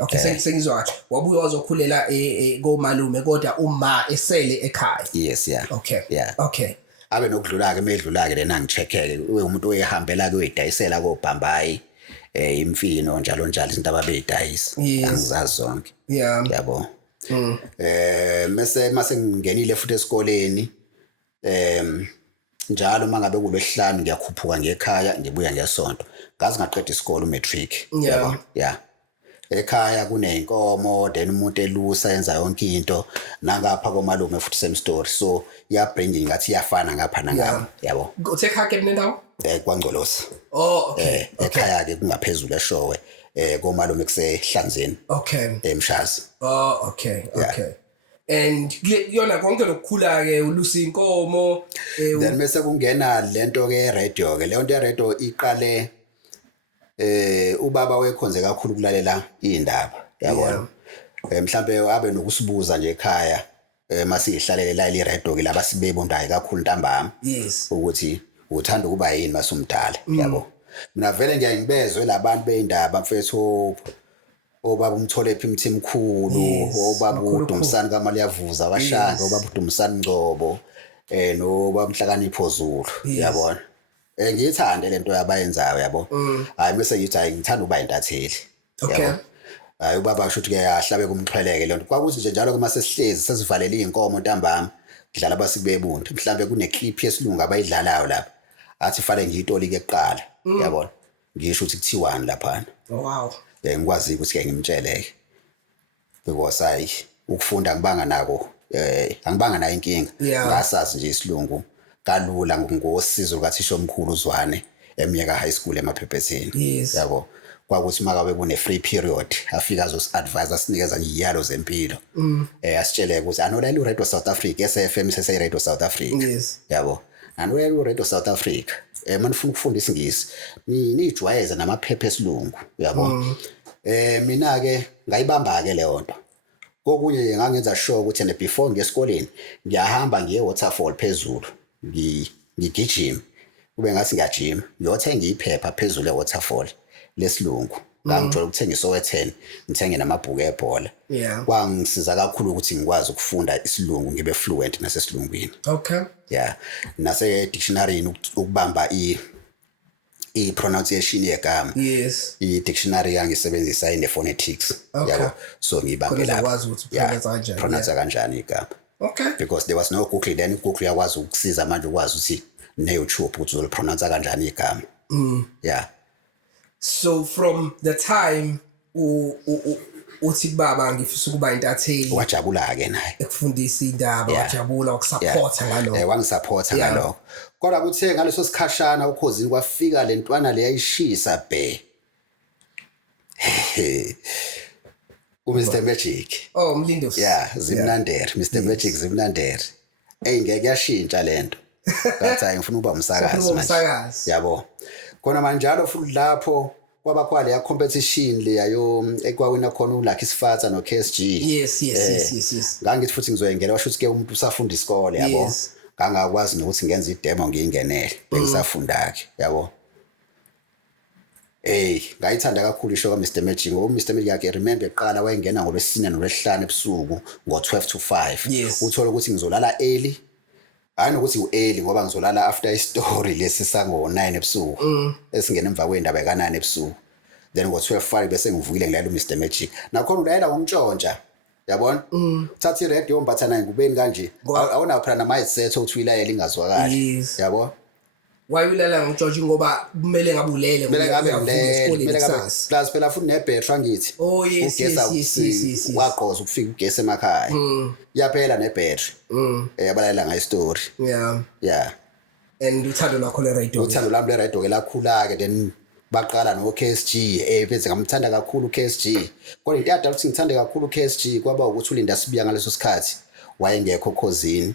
okay sengizwa kahle wabuya wazokhulela komalume kodwa uma esele ekhaya yes okay abe nokudlula ke medlula ke lena ngicheckeke umuntu oyehambela ke uyidayisela koBhambayi imfino njalo izinto ababeyidayisa angizazi zonke yabo mase ngingenile futhi esikoleni njalo mangabe kulesihlanu ngiyakhuphuka ngekhaya ngibuya ngesonto ngazi ngaqeda isikole umatric yabo ekhaya kuneyinkomo then umuntu elusa yenza yonke into nangapha komalume futhi same story so ya bringing ngathi iyafana ngapha nangapha yabo uthe ekhaya ke nendawo kwaNgcolosi okay ekhaya ke kungaphezulu eshowe komalume kusehlanzeni eMshazi okay and yona konke lokukhula ke ulusa inkomo then bese kungena lento ke radio ke lento radio iqale ubaba wekhonze kakhulu ukulalela indaba yabona mhlambe abe nokusibuza nje ekhaya masihlalele la iradio ke labasibebondayo kakhulu ntambama ukuthi uthanda ukuba yini masumdala yabo mina vele ngiyangibezwe labantu beindaba mfethu obaba umtholephi imthimkhulu obaba uDumsani kaMaliyavuza washanga obaba uDumsani Ngcobo nobaba Mhlakanipho Zulu yabona ngiyithande lento yabayenzayo yabo hayi mase ngithi hayi ngithanda ukuba intatheli yabo hayi ubaba usho ukuthi ke yahlabe kumxhweleke lento kwakuthi nje njalo kuma sesihlezi sesivalele inkomo ntambama kudlala abasikubebuntu mhlambe kune clip yesilungu abayidlalayo lapha athi fale ngiyitoli ke kuqala yabona ngisho ukuthi kuthiwani lapha wow ngikwazi ukuthi ke ngimtsheleke because hayi ukufunda ngibanga nako angibanga nayo inkinga ngasazi nje isilungu kalula ngosizo lukathisha omkhulu uZwane eminyaka high school emaphephetini yabo kwakuthi makabe kune free period afika azosi-advise sinikeza ngiyalo zempilo asitshele ukuthi anolela uRadio South Africa SFM sese Radio South Africa yabo anolela uRadio South Africa manifuna ukufunda isingisi nijwayeze namaphephe esilungu yabo mina ke ngayibamba ke leyo nto kokunye ngangenza sure ukuthi ne before ngesikoleni ngiyahamba ngiye waterfall phezulu ngigijima kube ngathi ngiyajima ngiyothenga iphepha phezulu ewaterfall lesilungu ngangithola ukuthenga iSowetan ngithenge namabhuku ebhola kwangisiza kakhulu ukuthi ngikwazi ukufunda isilungu ngibe fluent nasesilungwini nase dictionary ukubamba i-pronunciation yegama i-dictionary yangisebenzisa ine phonetics yabo so ngibambe lapha pronounce kanjani igama because there was no Google then Google yakwazi ukusiza manje ukwazi ukuthi ne-YouTube ukuthi uzopronounce kanjani igama so from the time uthi baba ngifisa ukuba intatheli wajabula ke naye ekufundisa indaba wajabula ukusupporta ngalokho wangisupporta ngalokho kodwa kuthe ngaleso sikhashana ukhosini kwafika lentwana leyayishisa be uMr Magic Mlindosi Zimnandere Mr Magic Zimnandere ngeke yashintsha lento ngathi ngifuna ukuba umsakazi manje yabo khona manjalo futhi lapho kwabakhwale ya competition le yayo ekwawina khona uLucky Sifatha no KSG yes ngangithi futhi ngizoyengena washo ukuthi ke umuntu usafunda isikole yabo ngangakwazi nokuthi ngenze idemo ngiyingenele bengisafunda ke yabo ngayithanda kakhulu isho ka Mr Magic ngoba Mr Magic yakhe remember eqala wayengena ngolwesine nolwesihlanu ebusuku ngo12 to 5 uthola ukuthi ngizolala early hayi nokuthi u-early ngoba ngizolala after istory lesi sango 9 ebusuku esingena emva kwendaba ka9 ebusuku then ngo12:05 bese ngivukile ngilala uMr Magic nakhona ulayela ngomtshontsha yabona uthatha iradio umbatha naye ngubeni kanje awunawo phela nama headset ukuthi uyilayele ingazwakali yabo wayulala ngoJoji ngoba kumele ngabulele kumele ngabe esikoleni kumele ngabe kusasa. plus phela futhi nebhetri angithi Oh yes, yes. waqoza ukufika ugesi emakhaya yaphela nebhetri yabalela ngayistory yeah and uthando lwakho le radio uthando lami le radio ke lakhula ke then baqala no KSG bese ngamthanda kakhulu KSG kodwa into yadala ukuthi ngithande kakhulu KSG kwaba ukuthi uLinda Sibiya ngaleso sikhathi wayengekho khosini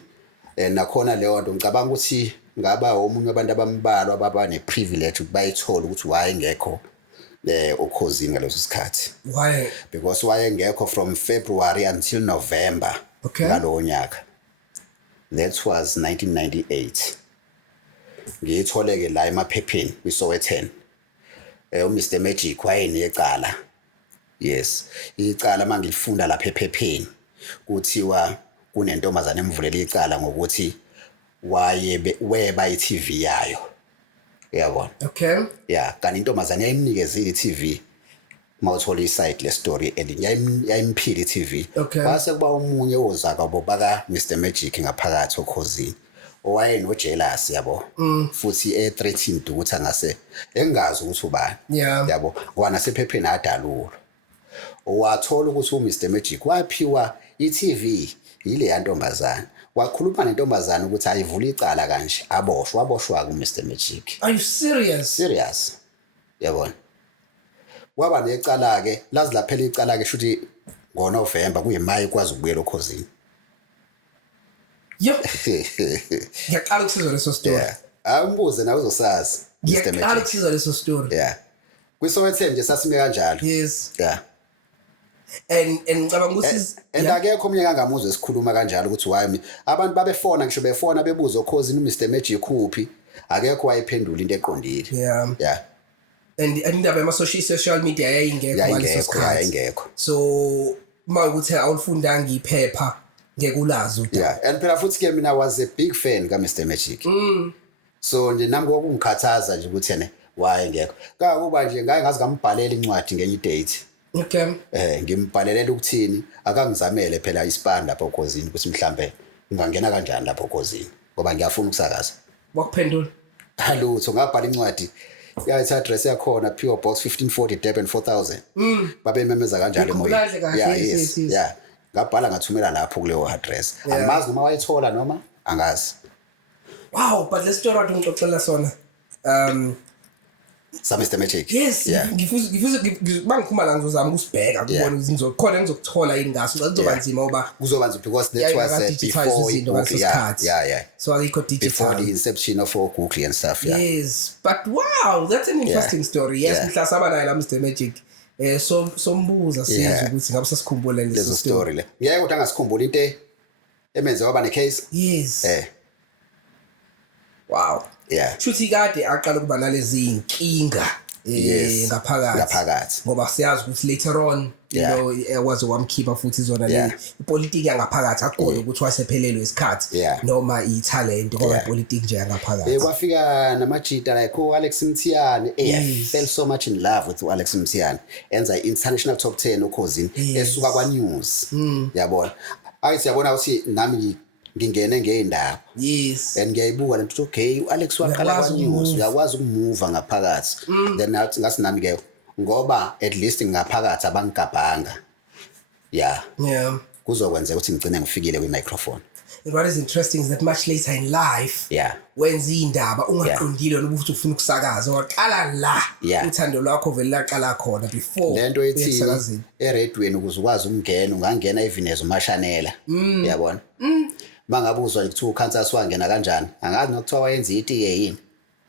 nakhona leyo nto ngicabanga ukuthi ngaba omunye abantu abambalwa ababa ne privilege bayithola ukuthi wayengekho ukhosini ngaleso sikhathi. Why? Because wayengekho from February until November ngalowo nyaka. That was 1998. Ngiyithole ke la emaphepheni kwiSowetan. Mr Magic wayenecala. Yes. Icala mangilifunda lapha ephepheni kuthiwa kunentombazane emvulela icala ngokuthi weba iTV yayo. Yabona. Okay. Yeah, kanti intombazane yayimnikezile iTV. Mawuthola isite le story yayimphila iTV. Base kuba umunye ozaka bobaka Mr Magic ngaphakathi okhosini. Owayeno jealous yabo. Futhi threatened ukuthi angase engazi ukuthi ubani. Yabo. Kwana sephepheni adalulo. Owathola ukuthi uMr Magic waphiwa iTV ile yantombazane. Wakhuluma nentombazane ukuthi ayivula icala kanje waboshwa ku Mr Magic. Are you serious? Serious. Yabona. Waba necala ke lazi laphela icala ke shuthi ngoNovember kuyimaye kwazi ukubuyela okhosini. Yo. Ngiyaqala ukusizwa leso story. Yeah. Awumbuze nawe uzosazi. Ngiyaqala ukusizwa leso story. Yeah. KwiSowetan nje sasime kanjalo. Yes. Yeah. And ngicabanga ukuthi akekho omnye kangamuzwe esikhuluma kanjalo ukuthi wami abantu babefona ngisho befona bebuza okhosini uMr Magic kuphi akekho wayephendula into eqondile. Yeah. And indaba social media yayingekho ngaleso sikhathi. So mawukuthi awulifundanga iphepha ngeke ulazi ukuthi. Yeah, and phela futhi ke mina was a big fan ka Mr Magic. So nje nami kokungikhathaza nje ukuthi yena wayengekho. Kuba nje ngaye ngazi ngambhalela incwadi ngenye date. Okay. Ngimbhalelela ukuthini akangizamele phela isipanda lapha okhosini ukuthi mhlambe ngingangena kanjani lapha okhosini ngoba ngiyafuna ukusakaza. Wakuphendula? Halutho ngabhala incwadi yathi address yakhona PO Box 1540 Durban 4000. Babememeza kanjalo emoyeni. Yes. Yeah. Ngabhala ngathumela lapho kuleyo address. Angimazi noma wayithola noma angazi. Wow, but let's start out ngixoxela sona. Mr Magic. Yes, ngifuza bangikhuma la ngizozama ukusibheka kubona ngizokhona ngizokuthola ingaso kuzoba nzima ngoba kuzoba nzima because that was before yeah. So I got digital before the inception of Google and stuff. Yes, but wow, that's an interesting story. Yes, mhlasaba naye la Mr Magic. Sombuza sizwe ukuthi ngabe sasikhumbule leso story le. Ngeke ukuthi angasikhumbula into emenze waba ne case. Yes. Wow. Yeah. Futhi kade aqala kuba nalezi inkinga ngaphakathi ngoba siyazi ukuthi later on you know waze wamkhipha futhi zona le ipolitiki yangaphakathi akukho ukuthi wasephelelwe isikhathi noma italent ngoba ipolitiki nje yangaphakathi. Kwafika namajita like Alex Mthiyane. I fell so much in love with Alex Mthiyane. Enza international top 10 okhosini esuka kwa news. Yabona. Ayithi yabona ukuthi nami ngingene ngeindaba. Yes. And ngiyayibuka lento okay Alex waqala kwa news uyakwazi ukumove ngaphakathi. Then ngasi nami ke ngoba at least ngaphakathi abangigabhanga. Yeah. Kuzokwenza ukuthi ngicine ngifikile kwi microphone. And what is interesting is that much later in life wenza indaba ungaqondile ukuthi ufuna ukusakaza waqala la uthando lwakho vele laqala khona before lento ethi eradweni ukuze ukwazi ukungena ungangena evinezo mashanela yabona mangabuzwa ukuthi uKansas wangena kanjani angazi nokuthiwa wayenza itiye yini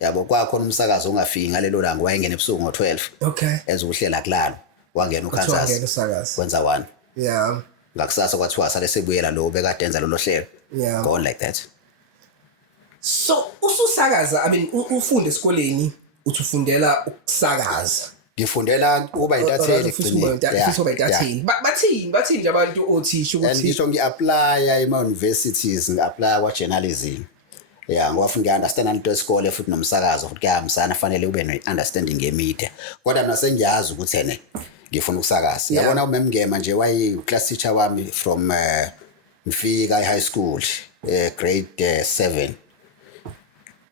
yabo kwakhona umsakazo ongafiki ngalelo langa wayengena ebusuku ngo12 enza ukuhlela kulalo wangena uKansas kwenza 1 ngakusasa kwathiwa sale sebuyela lo bekade enza lolo hlelo gone like that. So ususakaza I mean ufunde esikoleni uthi ufundela ukusakaza. Ngifundela ukuba intatheli egcineni. Bathini nje abantu othisha ukuthi ngisho ngiapply ema-universities ngi-apply kwa-journalism. Ngoba futhi ngi-understand into yesikole futhi nomsakazo futhi kuyahambisana fanele ube ne-understanding nge-media. Kodwa mina sengiyazi ukuthi ene ngifuna ukusakaza. Yabona uMemngema nje wayi-class teacher wami from ngifika e-high school grade 7.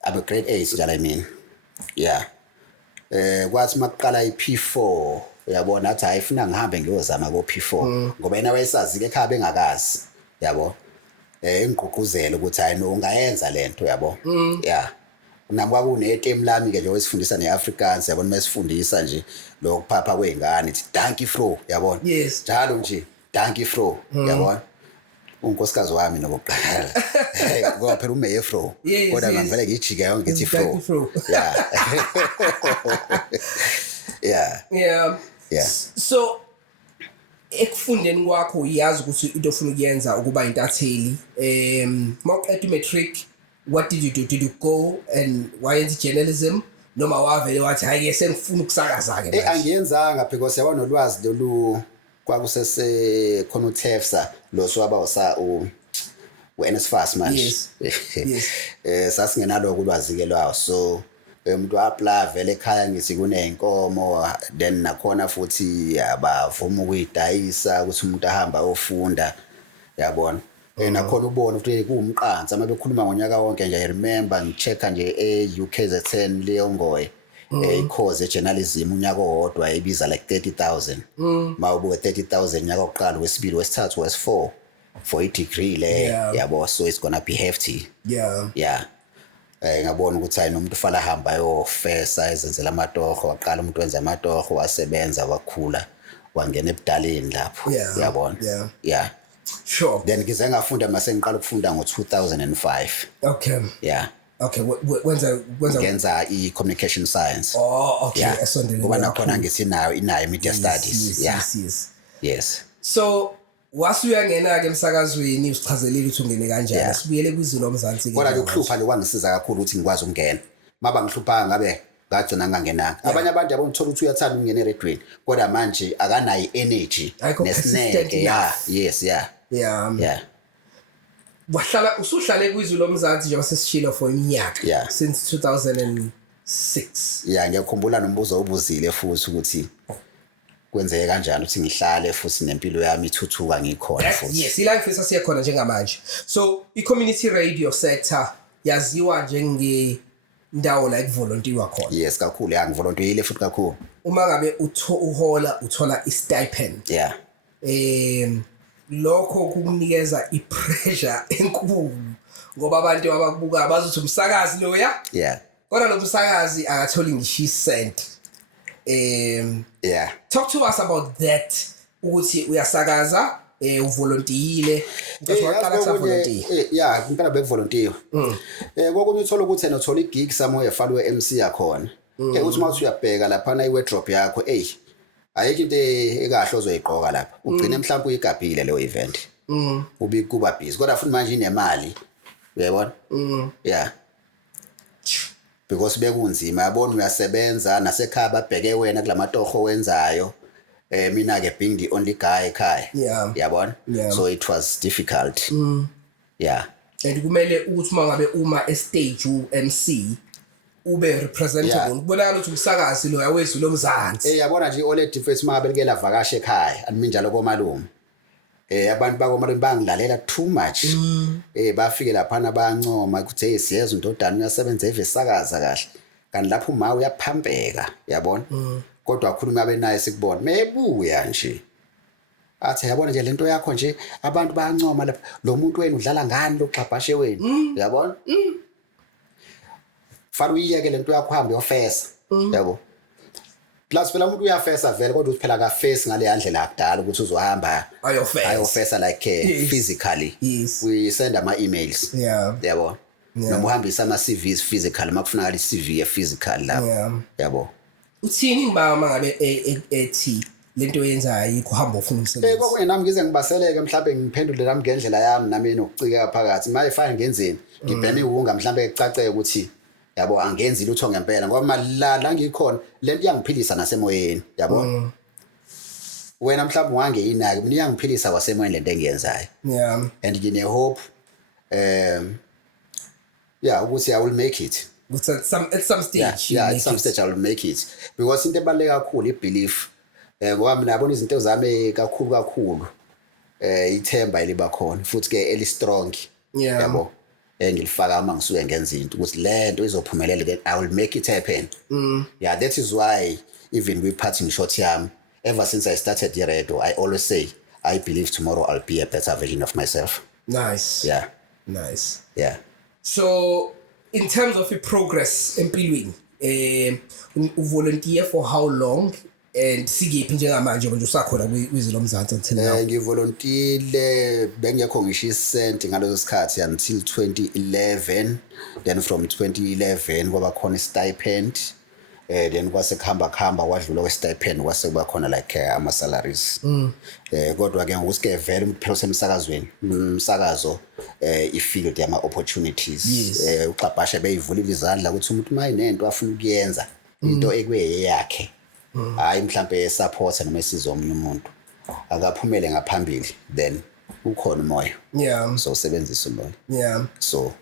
abe grade 8 njalo I mean yeah kwathi makuqala iP4 uyabona athi ayifuna ngihambe ngiyozama ko P4 ngoba yena wayesazi ke ekhaya bengakazi yabo engigqugquzela ukuthi hayi no ungayenza lento yabo yeah nami kwakunetem lami ke nje wesifundisa neAfrikaans yabona mesifundisa nje lokuphapha kweingane ithi dankie fro yabona njalo nje dankie fro yabona unkosikazi wami nokuqala ngoba phela uMay fro kodwa ngivele ngijike yonke ngithi fro yeah so ekufundeni kwakho uyazi ukuthi into ofuna ukuyenza ukuba intatheli mawuqeda matric what did you do? Did you go and wayenza journalism noma wavele wathi hayi ke sengifuna ukusakaza ke manje angiyenzanga because yabona nolwazi lolu kwakusese khona uTefsa lo swaba uNSFAS manje sasingenaloko ulwazi ke lwawo so umuntu apply vele ekhaya ngithi kuneyinkomo then nakhona futhi abavuma ukuyidayisa ukuthi umuntu ahamba ayofunda yabona nakhona ubona ukuthi kuumqanza uma bekhuluma ngonyaka wonke nje I remember ngichecka nje eUKZN Leongoye course journalism unyaka owodwa ebiza like 30,000 mawubuke 30,000 nyaka oqala wesibili wesithathu wes4 for a degree le yabo so it's gonna be hefty yeah ngabona ukuthi hayi nomuntu ufala hamba ayofesa ezenzela amatoho waqala umuntu wenza amatoho wasebenza wakhula wangena ebudaleni lapho yabona yeah sure then ngize ngafunda mase ngiqala ukufunda ngo2005 okay ngenza i-communication science okay esondele ngoba nakhona ngisinayo media studies yes so wasuyangena ke emsakazweni usichazelile ukuthi ungene kanjani sibuyele kwizulu lomzansi ke kodwa lokuhlupha lokwangisiza kakhulu ukuthi ngikwazi ukungena maba ngihluphanga ngabe ngagcina ngangenanga abanye abantu yabona uthola ukuthi uyathanda ukungena eredweni kodwa manje akanayo energy nesineke yeah wahlala usuhlale kwizulu lomzansi nje wasesishilo for iminyaka since 2006 ngiyakhumbula nombuzo obuzile futhi ukuthi kwenzeke kanjani ukuthi ngihlale futhi nempilo yami ithuthuka ngikhona futhi yes ila ngifisa siyakhona njengamanje so i-community radio sector yaziwa ndawo like volunteer wakhona yes kakhulu ngivolunteerile futhi kakhulu uma ngabe uthola i-stipend lokho kukunikeza i-pressure enkulu ngoba abantu abakubuka bazothi umsakazi loya kodwa lo msakazi akatholi ngisho cent talk to us about that ukuthi uyasakaza uvolunteerile because waqala sa volunteer ngempela bevolunteer kokunye uthola ukuthi uthola igig somewhere efalwe MC yakhona uthi mawuthi uyabheka lapha na iwardrobe yakho ayikho into ekahle ozoyiqoka lapha ugcine mhlawumbe uyigabhile leyo event kuba busy kodwa futhi manje inemali uyabona because bekunzima yabona uyasebenza nasekhaya babheke wena kulamatoho wenzayo mina ke being the only guy ekhaya yabona so it was difficult and kumele ukuthi mangabe uma stage uMC ube representable kubonakala ukuthi umsakazi lo yawethu lomzansi yabona nje ole defense mangabe likela vakashe ekhaya animi njalo komalume abantu bakomalume bangilalela too much bafike lapha abancoma ukuthi hey siyeza uNdodana uyasebenza evesakaza kahle kanti lapho uma uyaphambeka yabona kodwa akhuluma benaye sikubona mebuya nje athi yabona nje lento yakho nje abantu bayancoma lapha lo muntu wena udlala ngani lo xabhashe wena yabona fana uyiyeke lento yakho hamba yofesa yabo plus phela umuntu uyafesa vele kodwa uphela ka face ngale yandlela yakudala ukuthi uzohamba ayofesa like physically we send ama emails yabo noma uhambisa ama CVs physical makufunakala iCV physical lapho yabo uthini mangabe ethi lento yenza ayikho hamba ufuna umsebenzi kwakunami ngize ngibaseleke mhlawumbe ngiphendule nami ngendlela yami nami nokucika phakathi maye fine ngenzeni ngibheme ukunga mhlawumbe ecaceke ukuthi yabo angenzi lutho ngempela ngoba la ngikhona lento iyangiphilisa nasemoyeni yabo wena mhlawumbe wange inaki mina iyangiphilisa kwasemoyeni lento engiyenzayo and ngine hope ukuthi I will make it at some stage at some stage I will make it because into ebaleka kakhulu ibelief ngoba mina yabona izinto zami kakhulu ithemba eliba khona futhi ke eli strong yabo engilifaka uma ngisuke ngenza into ukuthi lento izophumelela ke I will make it happen. Yeah, that is why even we parting short yami ever since I started the radio I always say I believe tomorrow I'll be a better version of myself. Nice. Yeah. Nice. Yeah. So in terms of your progress empilweni, volunteer for how long and sikephi njengamanje manje usakhona kwizilo mzansi until now? Ngivolunteerile bengekho ngisho isenti ngaleso sikhathi until 2011, then from 2011 kwaba khona stipend, then kwase khamba wadlula kwe stipend kwase kuba khona like ama salaries. Kodwa ke ngusike vele umphelo semsakazweni umsakazo ifield yama opportunities, uxabhasha beyivulile izandla ukuthi umuntu mayinento afuna ukuyenza into ekwe yakhe, hayi mhlambe support noma isizo omunye umuntu akaphumele ngaphambili, then ukhona umoya. Yeah. So sebenzisa umoya. Yeah. So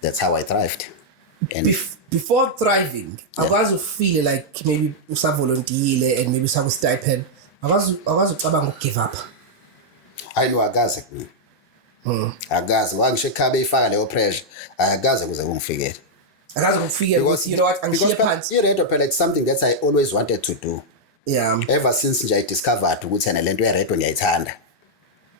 that's how I thrived. And before thriving, akwazi ufeel like maybe usavolunteer and maybe usaku stipend, akwazi ucabanga ugive up. I know akaze kimi. Akaze wangisho ekhaba ifaka leyo pressure, akaze kuze kungifikele. Akaze kufikele ukuthi you know what angishiye phansi. I-radio phela it's something that I always wanted to do. Yeah. Ever since nje I discovered ukuthi ana lento ye-radio ngiyayithanda.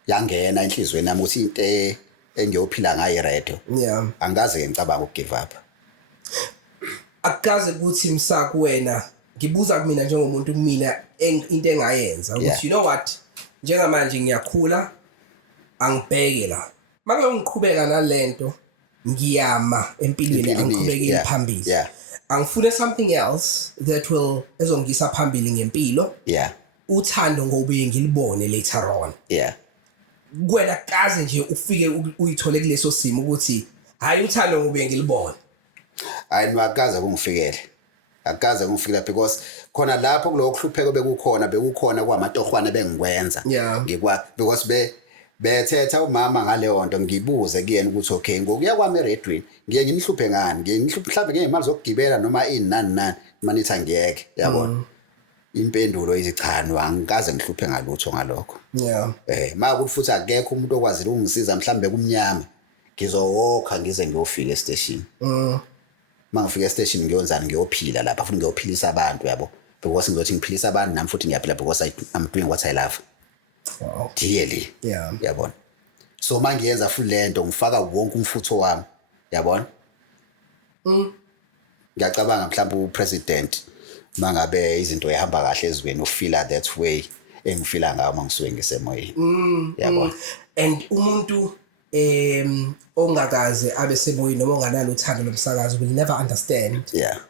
Yangena enhlizweni yami ukuthi into engiyophila ngayo i-radio. Yeah. Angaze ke ngicabanga ukugive up. Akaze ukuthi msaka wena ngibuza kumina njengomuntu kumina into engayenza ukuthi you know what njengamanje ngiyakhula angibheke la manje ngiqhubeka nalento ngiyama empilweni angiqhubekele phambili angifune something else that will ezongisa phambili ngempilo uthando ngobe ngilibone later on kwena kaze nje ufike uyithole kuleso simo ukuthi hayi uthando ngobe ngilibone. Hayi akaze kungifikele. Akaze kungifikela because khona lapho kulokuhlupheka bekukhona kwamatohwane bengikwenza. Because bethetha umama ngaleyo nto ngibuze kuyena ukuthi okay ngokuya kwami eredweni ngiye ngimhluphe ngani ngimhluphe mhlawumbe ngezimali zokugibela noma nani manithi ngiyeke yabona. Impendulo izichano angikaze ngihluphe ngalutho ngalokho. Makuthi futhi akekho umuntu okwazile ungisiza mhlawumbe kumnyama ngizowokha ngize ngiyofika e-station. Mangifika e-station ngiyonzana ngiyophila lapha futhi ngiyophilisa abantu yabo because ngizothi ngiphilisa abantu nami futhi ngiyaphila because I'm doing what I love. Wow. Dearly. Yabona. So mangiyenza futhi lento ngifaka wonke umfutho wami yabona. Ngiyacabanga mhlawumbe upresident mangabe izinto ehamba kahle ezweni ufila that way engifila ngayo mangisuke ngisemoyeni. Yabona. And umuntu ongakaze abe semoyeni noma onganalo uthando lomsakazo will never understand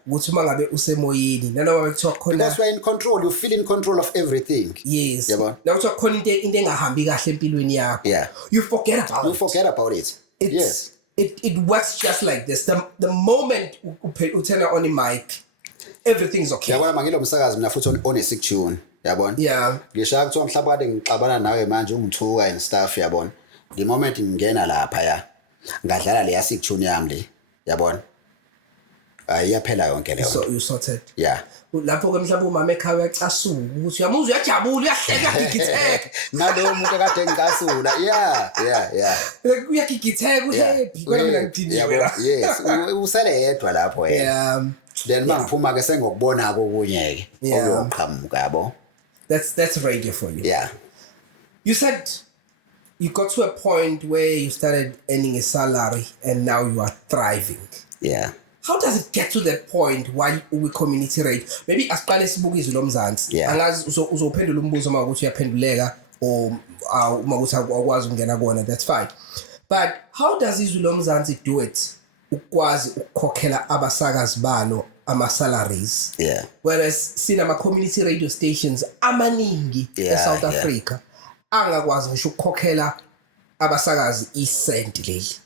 ukuthi uma ngabe usemoyeni nanoma bekuthiwa khona because we're in control, you feel in control of everything. Yes. Yabona. Nawuthiwa khona into engahambi kahle empilweni yakho you forget about it. Yes. It works just like this. The moment you turn on the mic everything's okay. Yabona mangilo umsakazi mina futhi on sick tune yabona. Ngisho kuthiwa mhlawumbe kade ngixabana nawe manje ungithuka and stuff yabona. The moment ngingena lapha ngadlala le yasick tune yami le yabona iyaphela yonke leyo. So you sorted. Lapho ke mhlawumbe umama ekhaya uyacasuka ukuthi uyamuzwa uyajabula uyahleka uyagigitheka nalowo muntu kade ngicasula uyagigitheka uhappy kodwa mina ngidiniwe. Yes usele yedwa lapho then mangiphuma ke sengokubona kokunye ke okuyoqhamuka yabo. That's radio for you. You said you got to a point where you started earning a salary and now you are thriving. How does it get to that point while we community radio? Maybe asiqale sibuke izwi lomzansi. Angazi uzophendula umbuzo uma ukuthi uyaphenduleka or uma ukuthi akwazi ukungena kona, that's fine. But how does izwi lomzansi do it? Ukwazi ukukhokhela abasakazi balo ama salaries. Whereas sina ma community radio stations amaningi eSouth Africa angakwazi ngisho ukukhokhela abasakazi isenti leli.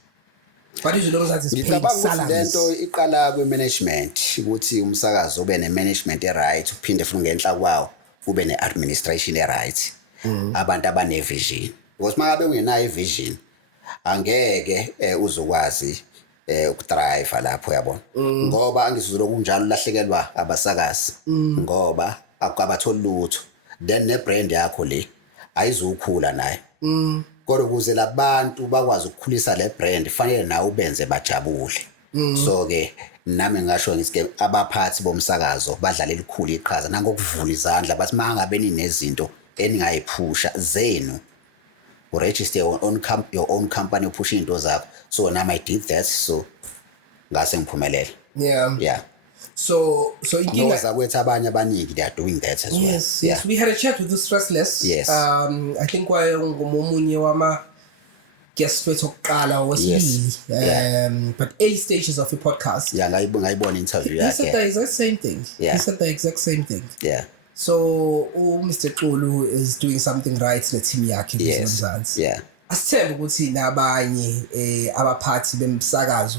What is long as it's paid salaries? Lento iqala kwi management ukuthi umsakazi ube ne management right uphinde futhi ngenhla kwawo ube ne administration right. Abantu abane vision. Because mangabe ungenayo vision angeke uzokwazi ukudrive lapho yabona. Ngoba angizuzolo kunjalo lahlekelwa abasakazi ngoba akabatholi lutho. Then ne brand yakho le ayizukhula naye. kodwa ukuze labantu bakwazi ukukhulisa le brand fanele nawe ubenze bajabule. So ke nami ngasho ngithi ke abaphathi bomsakazo badlala elikhulu iqhaza nangokuvula izandla bathi mangabe ninezinto eningayiphusha zenu register your own company upusha into zakho. So now I did that, so ngase ngiphumelele. Yeah. So inkinga kwethu abanye abaningi they are doing that as well. Yes, we had a chat with the Stressless. Yes. I think ngomunye wama guest wethu okuqala wesibili. But early stages of the podcast. Yeah, ngayibona interview yakhe. He said the exact same thing. Yeah. He said the exact same thing. Yeah. So Mr. Xulu is doing something right neteam yakhe Yes. Yeah. Asithemba ukuthi nabanye abaphathi bemsakazo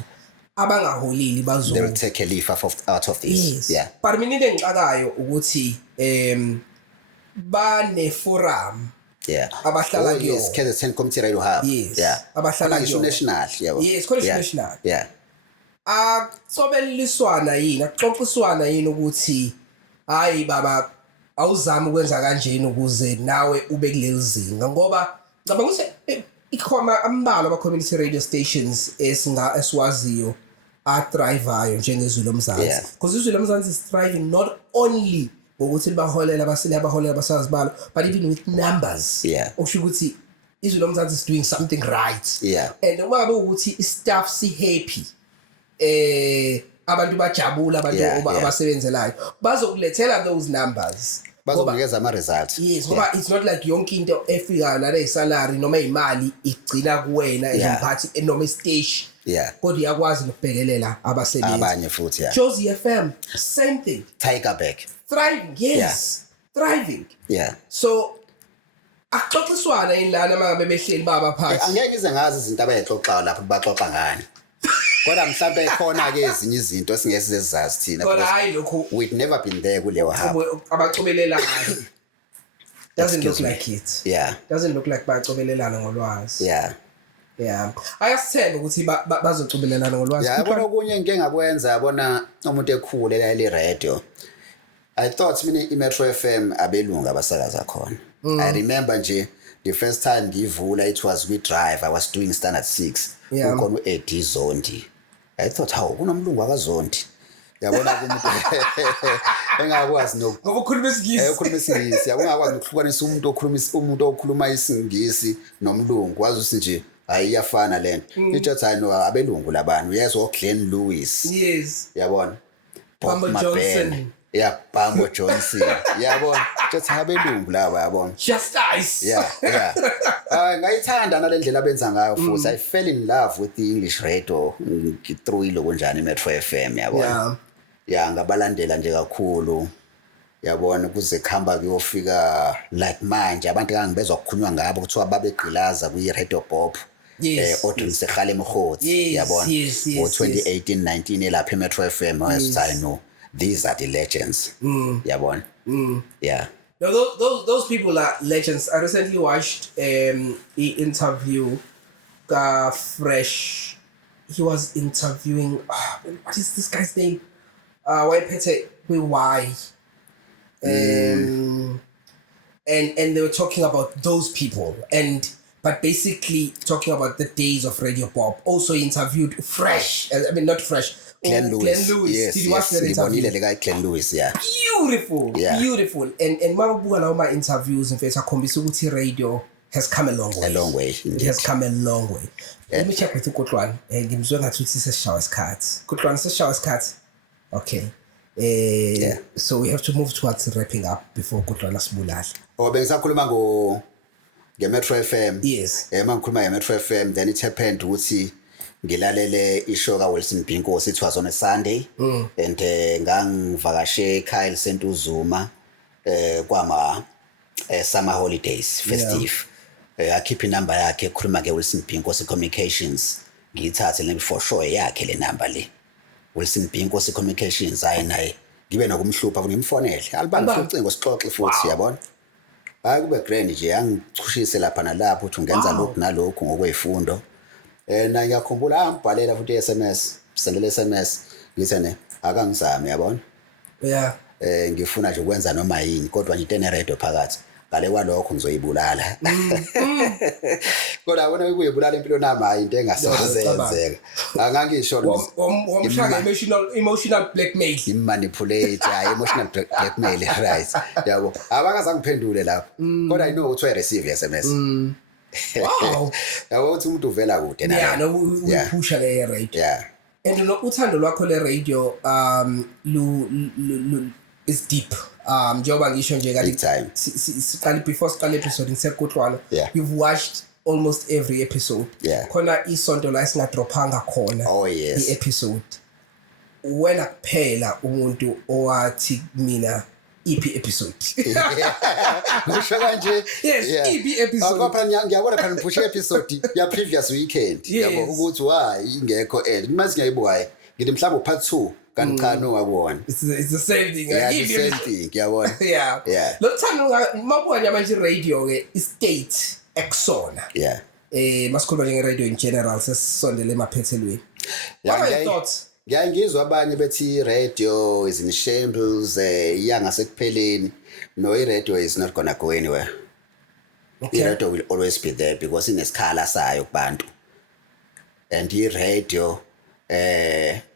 abangaholili bazo they'll take a leaf out of this. Yes. Yeah. But mina into engixakayo ukuthi bane forum. Yeah. Abahlala kuyo. Yes, KZN Community Radio Hub. Yes. Yeah. Abahlala kuyo. National, yeah. Yes, college national. Yeah. Akusobeliswana yini, akuxoxiswana yini ukuthi hayi baba awuzami ukwenza kanjeni ukuze nawe ube kuleli zinga ngoba ngicabanga ukuthi ikhona ambalo ama community radio stations esiwaziyo athrivayo njengezulu lomzansi because izulu lomzansi is thriving not only ngokuthi libaholela abasazi balo but even with numbers. Okusho ukuthi izulu lomzansi is doing something right. And uma ngabe ukuthi istaff si happy abantu bajabula abantu abasebenzelayo bazokulethela those numbers bazonikeza ama results. Yes, ngoba it's not like yonke into efika la salary noma imali igcina kuwena ezomphathi noma stage. Kodwa iyakwazi nokubhekelela abasebenzi abanye futhi. Jozi FM same thing. Tigerberg Thriving, yes. Thriving. So akuxoxiswana inlana mangabe behleli babaphathi. Angeke ize ngazi izinto abayixoxayo lapho baxoxa ngani. Kodwa mhlambe khona ke ezinye izinto singesizazi thina. Kodwa hayi lokho we've never been there kuleyo hub. Abacobelelana. Doesn't look like it. Yeah. Doesn't look like bacobelelana ngolwazi. Yeah. Ayasithemba ukuthi bazocobelelana ngolwazi. Yabona okunye ngeke ngakwenza yabona umuntu ekhulela le radio. I thought mina iMetro FM abelunga abasakaza khona. I remember nje the first time ngivula it was with drive I was doing standard 6. Ukhona uED Zondi. I thought how kunomlungu akaZondi. Yabona kumuntu engakwazi ngoba ukhuluma isingisi. Ukhuluma isingisi. Yabona ukuhlukanisa umuntu okhuluma isingisi nomlungu wazi ukuthi nje ayiyafana lento. Ithi I know abelungu labani. Yes, Glenn Lewis. Yes. Yabona. Bambo Johnson. Yeah, Bambo Johnson. Yabona. Just abelungu laba yabona. Just nice. Yeah. Ngayithanda nalendlela abenza ngayo futhi I fell in love with the English radio through iloko njani Metro FM yabona. Ngabalandela nje kakhulu. Yabona kuze khamba kuyofika like manje abantu angibezwa ukukhulunywa ngabo kuthiwa babegqilaza kwi Radio Pop. Odin Sekhale Mkhotsi yabona. Ngo 2018-19 elapha Metro FM I know these are the legends. Yabona. Yeah. Now, those people are legends. I recently watched an interview. Fresh. He was interviewing. What is this guy's name? White Pete with Y. And they were talking about those people but basically talking about the days of Radio Pop. Also interviewed Fresh. I mean not Fresh. Glenn Lewis. Yes, Did you watch the interview? Glenn Lewis, yeah. Beautiful. And mabubuka lawo ma interviews in fact akhombisa ukuthi radio has come a long way. A long way. It has come a long way. Let me check with uKotlwana. Ngimzwe ngathi uthi seshawa isikhathi. Kotlwana seshawa isikhathi. Okay. So we have to move towards wrapping up before Kotlwana sibulala. Bengisakhuluma ngeMetro FM. Yes. Mangikhuluma ngeMetro FM then it happened ukuthi ngilalele ishow kaWilson Bhinkosi it was on a Sunday and ngangivakashe eKyle Sentuzuma kwama summer holidays festive. Akhipha inamba yakhe ekhuluma ngeWilson Bhinkosi Communications ngiyithathe le for sure yakhe le number le Wilson Bhinkosi Communications ayinaye ngibe nokumhlupha ngimfonele alibanga ucingo sixoxe futhi yabona hayi kube grand nje angichushise lapha nalapho uthi ungenza lokhu nalokhu ngokwezifundo na ngiyakhumbula ambhalela futhi SMS sendele SMS ngithene akangizami yabona ngifuna nje ukwenza noma yini kodwa nje ine radio phakathi ngale kwalokho ngizoyibulala kodwa wona ukuyibulala impilo nami hayi into engasazenzeka angangisho womshaka emotional blackmail manipulate emotional blackmail right yabo abangazange ngiphendule lapho kodwa I know ukuthi I receive SMS wow yabo uthi umuntu uvela kude naye yeah no uphusha le radio yeah and uthando lwakho le radio is deep njengoba ngisho nje kali siqala before siqala episode ngisekuhlwana you've watched almost every episode khona isonto la singadrophanga khona episode wena kuphela umuntu owathi mina EP episode ngisho kanje yes EP episode akapha ngiyabona phela ngiphushe episode ya previous weekend yabo ukuthi why ingekho mase ngiyayibuka ngithi mhlawumbe part 2 kanti cha no akubona it's the same thing the same thing yabona yeah lo thando mabona manje radio ke istate eksona masikhuluma nje nge-radio in general sesisondele emaphethelweni what are your thoughts ngiyangizwa abanye bethi radio is in shambles yangasekupheleni no i-radio is not gonna go anywhere i-radio will always be there because inesikhala sayo kubantu and i-radio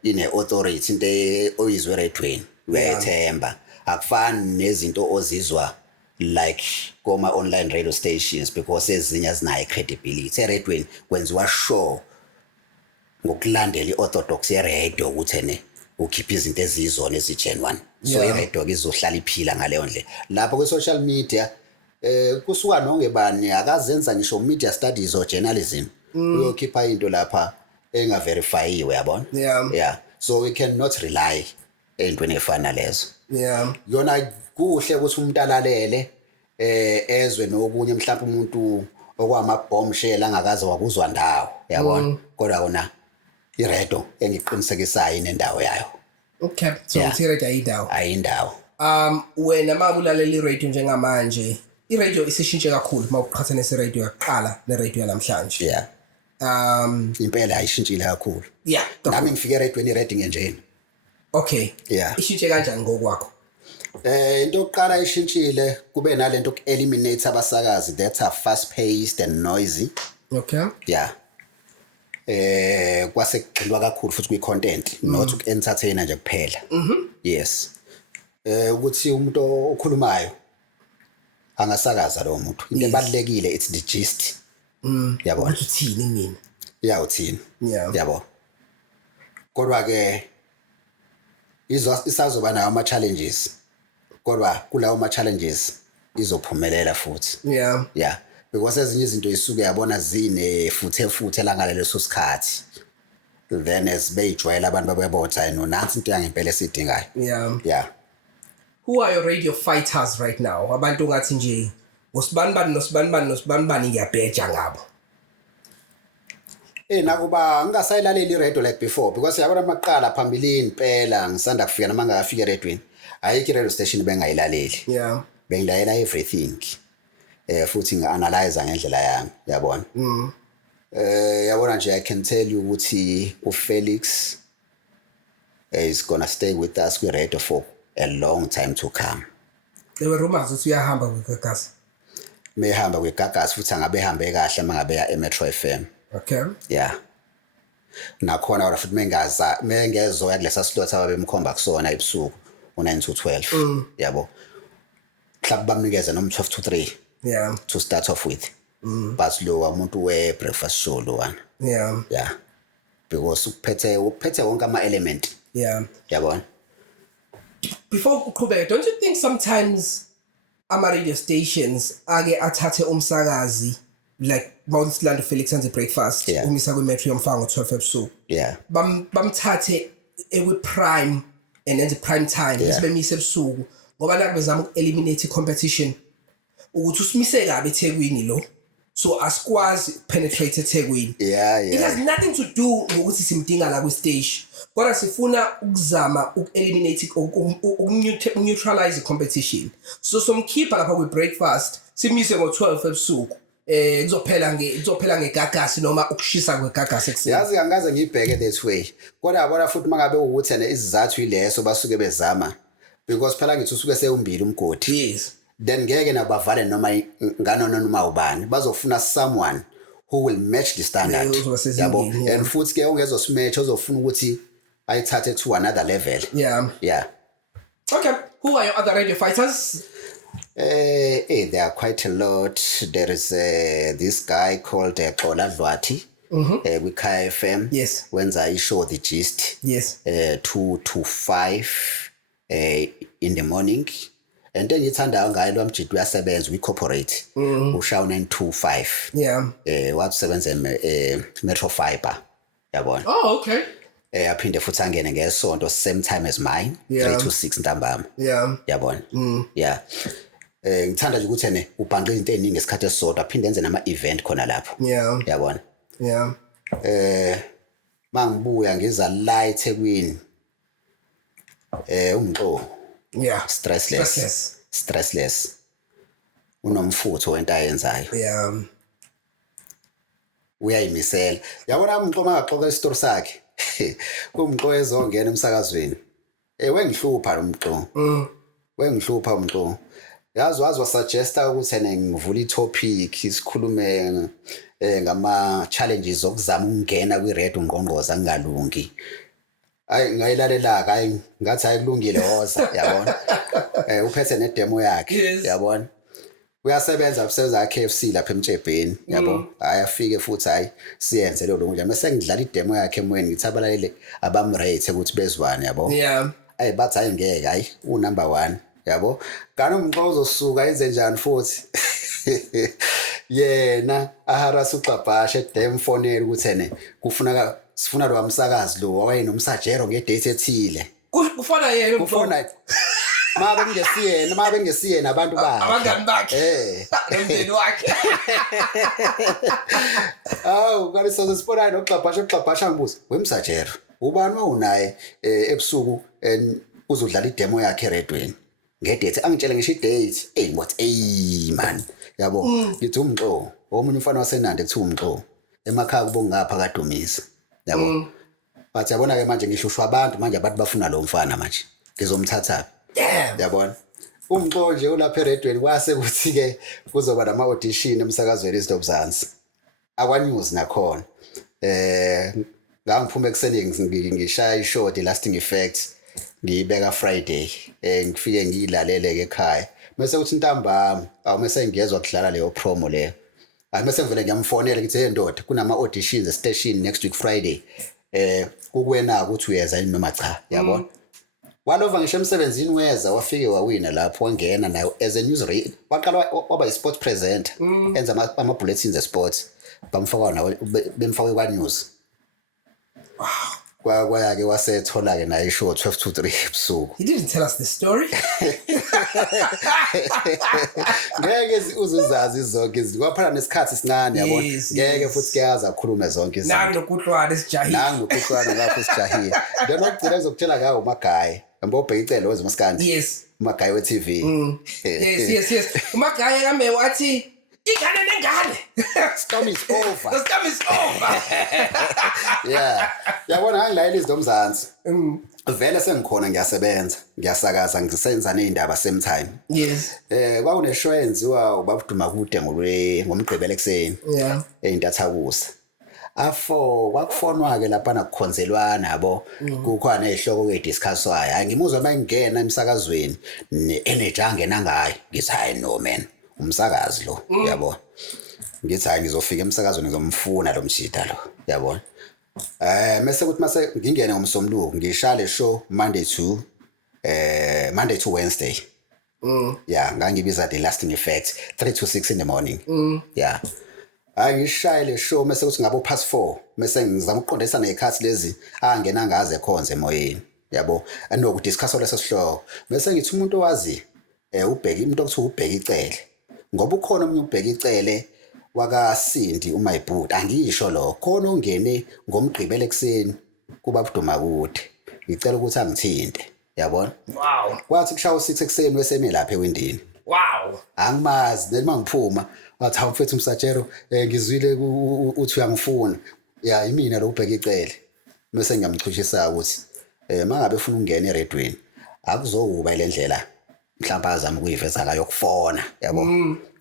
ine authority into oyizwe eredweni uyayithemba akufani nezinto ozizwa like koma online radio stations because ezinye zinayo credibility eredweni kwenziwa show ngokulandela iorthodox ye-radio ukuthi ene ukhipha izinto ezizona ezigenuine so i-radio izohlala iphila ngaleyo ndlela lapho kwi-social media kusuka nongebani akazenza ngisho media studies or journalism uyokhipha into lapha engaverifyiwe yabona so we cannot rely entweni efana lezo yona kuhle ukuthi umuntu alalele ezwe nokunye mhlawumbe umuntu okwama bombshell angakaze wakuzwa ndawo yabona kodwa kona iredo engiqinisekisayo inendawo yayo okay so iredo ayindawo wena mabulalela iradio njengamanje iradio isishintshe kakhulu mawuqhathanisa iradio yaqala neradio yanamhlanje impela ayishintshile kakhulu nami ngifike eredweni ireading enjeni okay ishintshe kanjani ngokwakho into yokuqala ishintshile kube nalento eliminate abasakazi that are fast paced and noisy okay kwase kugxilwa kakhulu futhi kwi content not to entertain nje kuphela yes ukuthi umuntu okhulumayo angasakaza lo muntu into ebalekile it's the gist yabona uthini mina uthini yabo kodwa ke isazoba nayo ama challenges kodwa kulawo ama challenges izophumelela futhi because ezinye izinto isuke yabona zine futhe langaleso sikhathi then as beyijwayela abantu babebotha nansi into yangempela esidingayo who are your radio fighters right now abantu ngathi nje nosibani ngiyabheja ngabo nakuba ngingasayilaleli iradio like before because yabona amaqala phambilini phela ngisanda kufika nama ngafika eredweni ayikho radio station bengayilaleli bengilalela everything futhi nga-analyze ngendlela yami yabona yabona nje I can tell you ukuthi uFelix is gonna stay with us kwi-radio for a long time to come. There were rumors ukuthi uyahamba kwiGagas. Mehamba kwiGagas futhi angabe hambe kahle mangabe ya eMetro FM. Okay. Nakhona wona futhi mengezoya kulesa slot ababemkhomba kusona ebusuku u9 to 12 yabo. Mhlawumbe bamnikeza noma 12 to 3. To start off with. But lo umuntu we-breakfast show lo wana. Because uphethe wonke ama element. Yabona. Before uqhubeka, don't you think sometimes ama radio stations ake athathe umsakazi like Mount Land Felix and the breakfast umisa kwi-metro yomfanga ngo-12 ebusuku bamthathe ewi-prime and then the prime time besibemise ebusuku ngoba naku bezama uku-eliminate i-competition ukuthi usimise kabi eThekwini lo so asikwazi penetrate eThekwini. It has nothing to do ngokuthi simdinga la kwi-stage kodwa sifuna ukuzama uku-eliminate uku-neutralize i-competition so somkhipha lapha kwi-breakfast simise ngo-12 ebusuku kuzophela ngeGagas noma ukushisa kweGagas ekseni. Yazi angaze ngibheke that way kodwa yabona futhi mangabe ukuthi ene isizathu ileso basuke bezama because phela ngithi usuke sewumbili umgodi then ngeke nabavale noma nganoma ubani bazofuna someone who will match the standard yabo and futhi ke ongezosimatch ozofuna ukuthi ayithathe to another level. Yeah. Okay, who are your other radio fighters? There are quite a lot. There is this guy called Xola Dlwathi with KFM. Yes. Wenza ishow The Gist. Yes. 2 to 5 in the morning. And then ngithanda ngaye lo mjidi uyasebenza uyicorporate ushaw 925. Yeah. Wasebenza Metro Fiber. Yabona. Oh, okay. Aphinde futhi angene ngesonto same time as mine 3 to 6 ntambama. Yeah. Yabona. Yeah. Ngithanda nje ukuthi ene ubhanqe izinto eziningi esikhathi esisodwa aphinde enze nama event khona lapho. Yeah. Yabona. Yeah. Mangibuya ngiza la eThekwini. Umqo. Yeah. Stressless. Unomfutho wento ayenzayo. Yeah. Uyayimisela. Yabona umqo mangaxoxa istory sakhe. Kumqo ezongena emsakazweni. Wengihlupha lo mqo. Wengihlupha umqo. Yazi wasuggesta ukuthi ene ngivula itopic isikhulume ngama challenges okuzama ukungena kwi radio ngqongqoza ngalungi. Ayi ngayilalela hayi ngathi ayikulungile hoza yabona. Uphethe ne demo yakhe yabona. Uyasebenza KFC lapha eMtshebheni yabo. Ayafike futhi hayi siyenze lo nje mase ngidlala idemo yakhe emoyeni ngithabalalele abamrate ukuthi bezwane yabo. Yeah. Ayi bathi hayi ngeke hayi number 1 yabo. Kana umqo uzosuka enze njani futhi. Yena aharasa uXabhasha edem fonela ukuthi ene sifuna lo umsakazi lo wayenomsajero ngedate ethile. Kufana yena kufona mabe ngesiyena abantu bakhe abangani bakhe emndeni wakhe. Kanti sisibona noXabhasha ngibuza wemsajero ubani wawunaye ebusuku uzodlala idemo yakhe eredweni ngedate angitshela ngisho idate what man yabo ngithi umqo omunye umfana waseNandi ethi umqo emakhaya kubongapha kaDumisa yabo bathi yabona ke manje ngihlushwa abantu manje abantu bafuna lo mfana manje ngizomthatha yabona umqo nje ulapha eredweni kwase kuthi ke kuzoba nama audition emsakazweni eSidobuzansi akwa news nakhona ngangiphume ekseni ngishaya ishow The Lasting Effects ngiyibeka Friday ngifike ngiyilalele ke ekhaya mase uthi ntambama awumase ngiyezwa kudlala leyo promo leyo mase ngivele ngiyamfonela ngithi hey ndoda kunama auditions station next week Friday kukwena ukuthi uyeza yini noma cha yabona walova ngisho emsebenzini weza wafike wawina lapho wangena nayo as a news reader waqala waba i-sport presenter enza ama bulletins e-sports bamfaka nawo bemfaka kwa news. Wow. Kwayake wasethola ke nayo ishow 12 to 3 ebusuku. He didn't tell us the story. Ngeke uzuzazi zonke izinto. Kwaphela nesikhathi sincane yabona. Ngeke futhi kuyaza ukukhuluma zonke izinto. Nangokuhlwana esijahile. Nangokuhlwana lapho esijahile. Then okugcina ngizokutshela ngawo uMagayi. Yabo ubheka icelo wezimaskandi. Yes. uMagayi we-TV. Yes. uMagayi kame wathi ingane nengane. Storm is over. The storm is over. Yeah. Yabona ngilayela iZidobuzansi. Vele sengikhona ngiyasebenza, ngiyasakaza ngisenza neindaba same time. Yes. Kwakune show enziwa ubabuduma kude ngomgqibelo ekseni. Yeah. Eintathakusa. Afo kwakufonwa ke lapha nakukhonzelwana yabo kukhona ezihloko ezidiscusswayo. Angimuzwa mangena emsakazweni ne-energy angena ngayo. Ngithi hayi no man. Umsakazi lo yabo. Ngithi hayi ngizofika emsakazweni ngizomfuna lo mshida lo yabona. Mase ukuthi mase ngingene ngomsombuluko ngishale show Monday to Wednesday. Yeah, ngangibiza The Lasting Effects 3 to 6 in the morning. Yeah. Ngishayile show mase ukuthi ngabo past 4 mase ngizama ukuqondisa nezikhathi lezi angena ngaze ekhonze emoyeni yabo anokudiscussa leso sihloko mase ngithi umuntu owazi ubheka umuntu okuthi ubheka icele ngoba ukhona umunye ubheka icele wakaSindi uMayibuti angisho lo khona ongene ngomgqibelo ekseni kuba buduma kude ngicela ukuthi angithinte yabona. Wow. Kwathi kushawa 6 ekseni weseme lapha ewindini. Wow. Angimazi noma ngiphuma wathi awufethu umsajero ngizwile uthi uyangifuna ya imina lo ubheka icele bese ngiyamchushisa ukuthi mangabe ufuna ukungena eredweni akuzokuba ile ndlela mhlawumbe azama ukuyiveza la yokufona yabo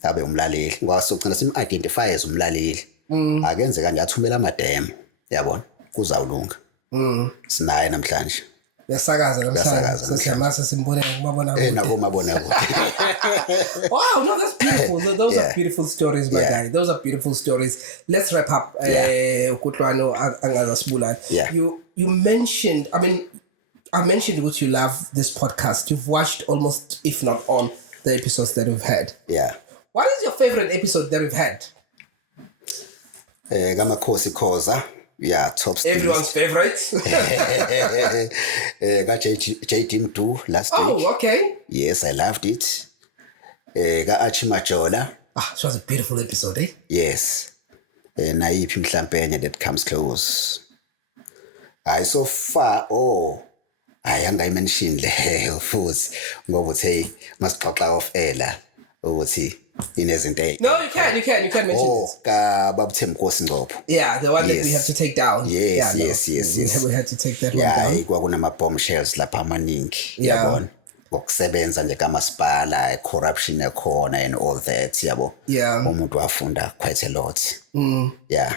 abe umlaleli ngwasogcina sim-identify as umlaleli akenzeka nje athumela amademo yabona kuzawulunga sinaye namhlanje Yasakaza namhlanje sesimase simbone ngumabona nakumabona Wow, no, that's beautiful. Those are beautiful stories, my guy. Those are beautiful stories. Let's wrap up. Ukutlwano angazasibulala. You mentioned, I mentioned what you love this podcast. You've watched almost, if not all, the episodes that we've had. Yeah. What is your favorite episode that we've had? Kamakhosi Khoza. Yeah, top stage. Everyone's favorite. Got JD Mdu last week. Oh, okay. Yes, I loved it. Got Achimajola. It was a beautiful episode, eh? Yes. Naiphi mhlampe that comes close. So far, angayimention leyo futhi ngoba uthe masixoxa off air ukuthi inezinto. No, you can mention this. Babuthemkosi Ngopho. Yeah, the one that we have to take down. Yes. We had to take that one down. Yeah, kwakunama bombshells lapha amaningi yabona. Ngokusebenza nje kamasipala, corruption ekhona and all that yabo. Yeah. Umuntu wafunda quite a lot. Yeah.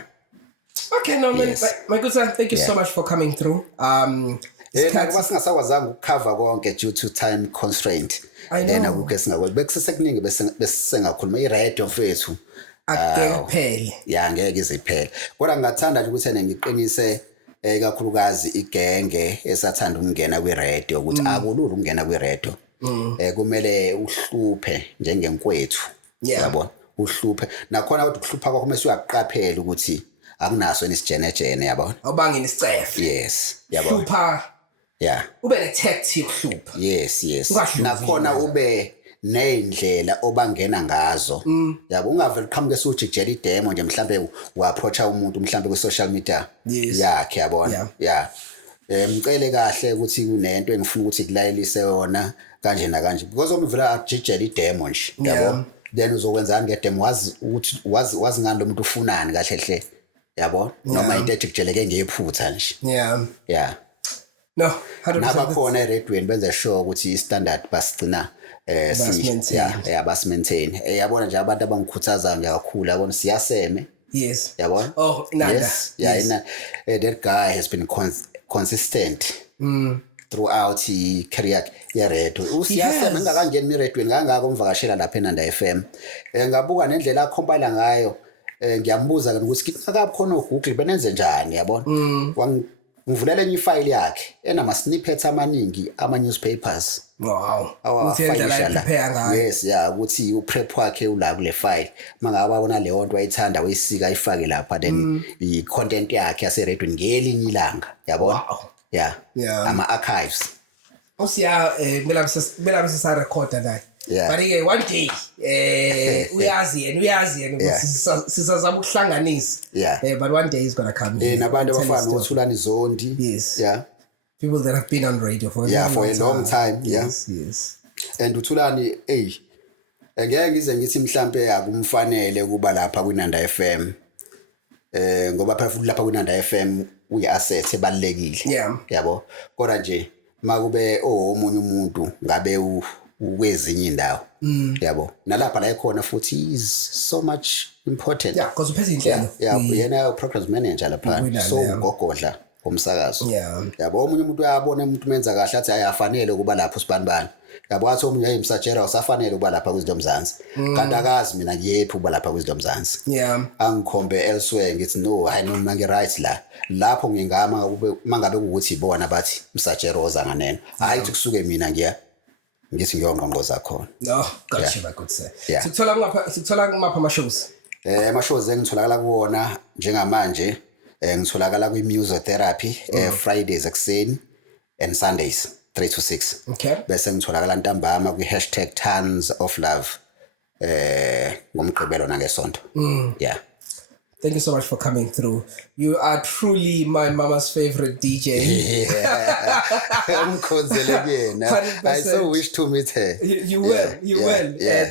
Okay, no, yes. My good sir, thank you so much for coming through. Singasawazanga ukucover konke due to time constraint. Then akukho esingakwenza bekusesekuningi besengakhuluma iradio mfethu akuphele. Yeah, ngeke iziphele. Kodwa ngingathanda nje ukuthi ngiqinise ikakhulukazi igenge esathanda ukungena kwiradio ukuthi akulula ukungena kwiradio. Kumele uhluphe njengenkwethu. Yabona? Uhluphe. Nakhona kodwa ukuhlupha kwakho mase uyaqaphela ukuthi akunaso nisijenejene yabona. Awubangeni isicefe. Yes, yabona. Hlupha. Yeah. Ube ne-tactic hlupha. Yes. Nakhona ube neindlela obangena ngazo. Yabo ungavele qhamuke usujijela idemo nje mhlambe uapproacha umuntu mhlambe ku social media yakhe yabona. Yeah. Mcele kahle ukuthi kunento engifuna ukuthi kulayelise yona kanje na kanje because umvela ajijela idemo nje yabo. Then uzokwenzani ngedemo wazi ukuthi wazi ngani lo muntu ufunani kahle hle. Yabo noma into ejijeleke ngephutha nje. Yeah. No, 100%. Nabakhona eredweni benze sure ukuthi standard basigcina bas-maintain. Yabona nje abantu abangikhuthaza nje kakhulu yabona siyaseme. Yes. Yabona? Oh, Nanda. Yes. That guy has been consistent throughout his career yeredo. Usiyaseme ngakangeni eredweni ngangaka umvakashela lapha eNanda FM. Ngabuka nendlela akhompila ngayo. Ngiyambuza ukuthi akabe khona uGoogle benenze njani yabona? Ngivulela enye ifile yakhe enama snippets amaningi ama newspapers. Wow. Yes, ukuthi uprep wakhe ula kule file. Mangabe wabona le nto ayithanda wayisika ifake lapha then I content yakhe yase radio ngelinye ilanga yabona. Yeah. Ama archives. Usiya mina sisa recorder la. But again one day uyazi sisazama ukuhlanganisa. But one day he's going to come here. Nabantu abafana uThulani Zondi. Yes. Yeah. People that have been on radio for a long time. Yes. And uThulani ngeke ngize ngithi mhlambe akumfanele kuba lapha kuNanda FM. Ngoba phela futhi lapha kuNanda FM uyi-asset ebalekile. Yabo. Kodwa nje makube omunye umuntu ngabe ukwezinye indawo. Yabo. Nalapha la ekhona futhi is so much important. Yeah, because uphethe inhlelo. Yena programs manager lapha. So ugogodla umsakazo. Yabo omunye umuntu uyabona umuntu menza kahle athi ayafanele kuba lapho sibanibani. Yabo athi omunye ayimsajera usafanele kuba lapha kwizidomzansi. Kanti akazi mina ngiyephi kuba lapha kwizidomzansi. Angikhombe elsewhere ngithi no hayi noma ngi right la. Lapho ngingama kube mangabe ukuthi ibona bathi msajera oza nganeno. Hayi kusuke mina ngithi ngiyongqonqoza khona. No, gotcha my good sir. Sikuthola ngapha ama-shows. Ama-shows engitholakala kuwona njengamanje ngitholakala kwi-musotherapy Fridays ekseni and Sundays 3 to 6. Okay. Bese ngitholakala ntambama kwi#tons_of_love ngomgqibelo nangesonto. Yeah. Thank you so much for coming through. You are truly my mama's favorite DJ. I so wish to meet her. You will.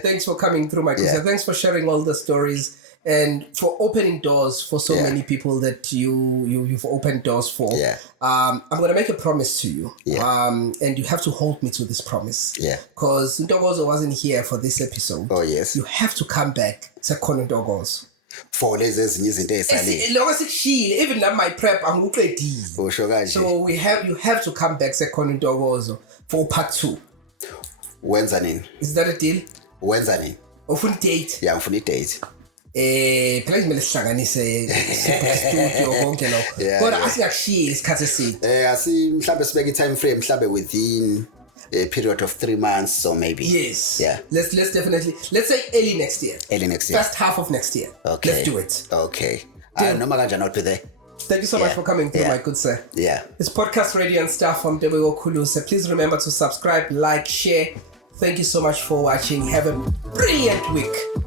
Thanks for coming through, my cousin. Thanks for sharing all the stories and for opening doors for so many people that you've opened doors for. Yeah. I'm gonna make a promise to you. Yeah. And you have to hold me to this promise. Yeah. Because Ntokozo wasn't here for this episode. Oh, yes. You have to come back. Sekhona Ntokozo. For lezi ezinye izinto ezisalile. Lokho sikushile, even now my prep angikuqedile. Usho kanje. So you have to come back Sekhona Ntokozo for part 2. Wenza nini? Is that a deal? Wenza nini? Ufuna date? Yeah, ngifuna i-date. Phela kumele sihlanganise studio konke lokho. Kodwa asingakushiya isikhathi eside. Asi mhlambe sibeke i-time frame mhlambe within a period of 3 months or maybe. Yes. Yeah. Let's definitely, let's say early next year. Early next year. First half of next year. Okay. Let's do it. Okay. Deal. Noma kanjani I'll be there. Thank you so much for coming through, my good sir. Yeah. It's Podcast Radio and Stuff from Debego Kuluse. Please remember to subscribe, like, share. Thank you so much for watching. Have a brilliant week.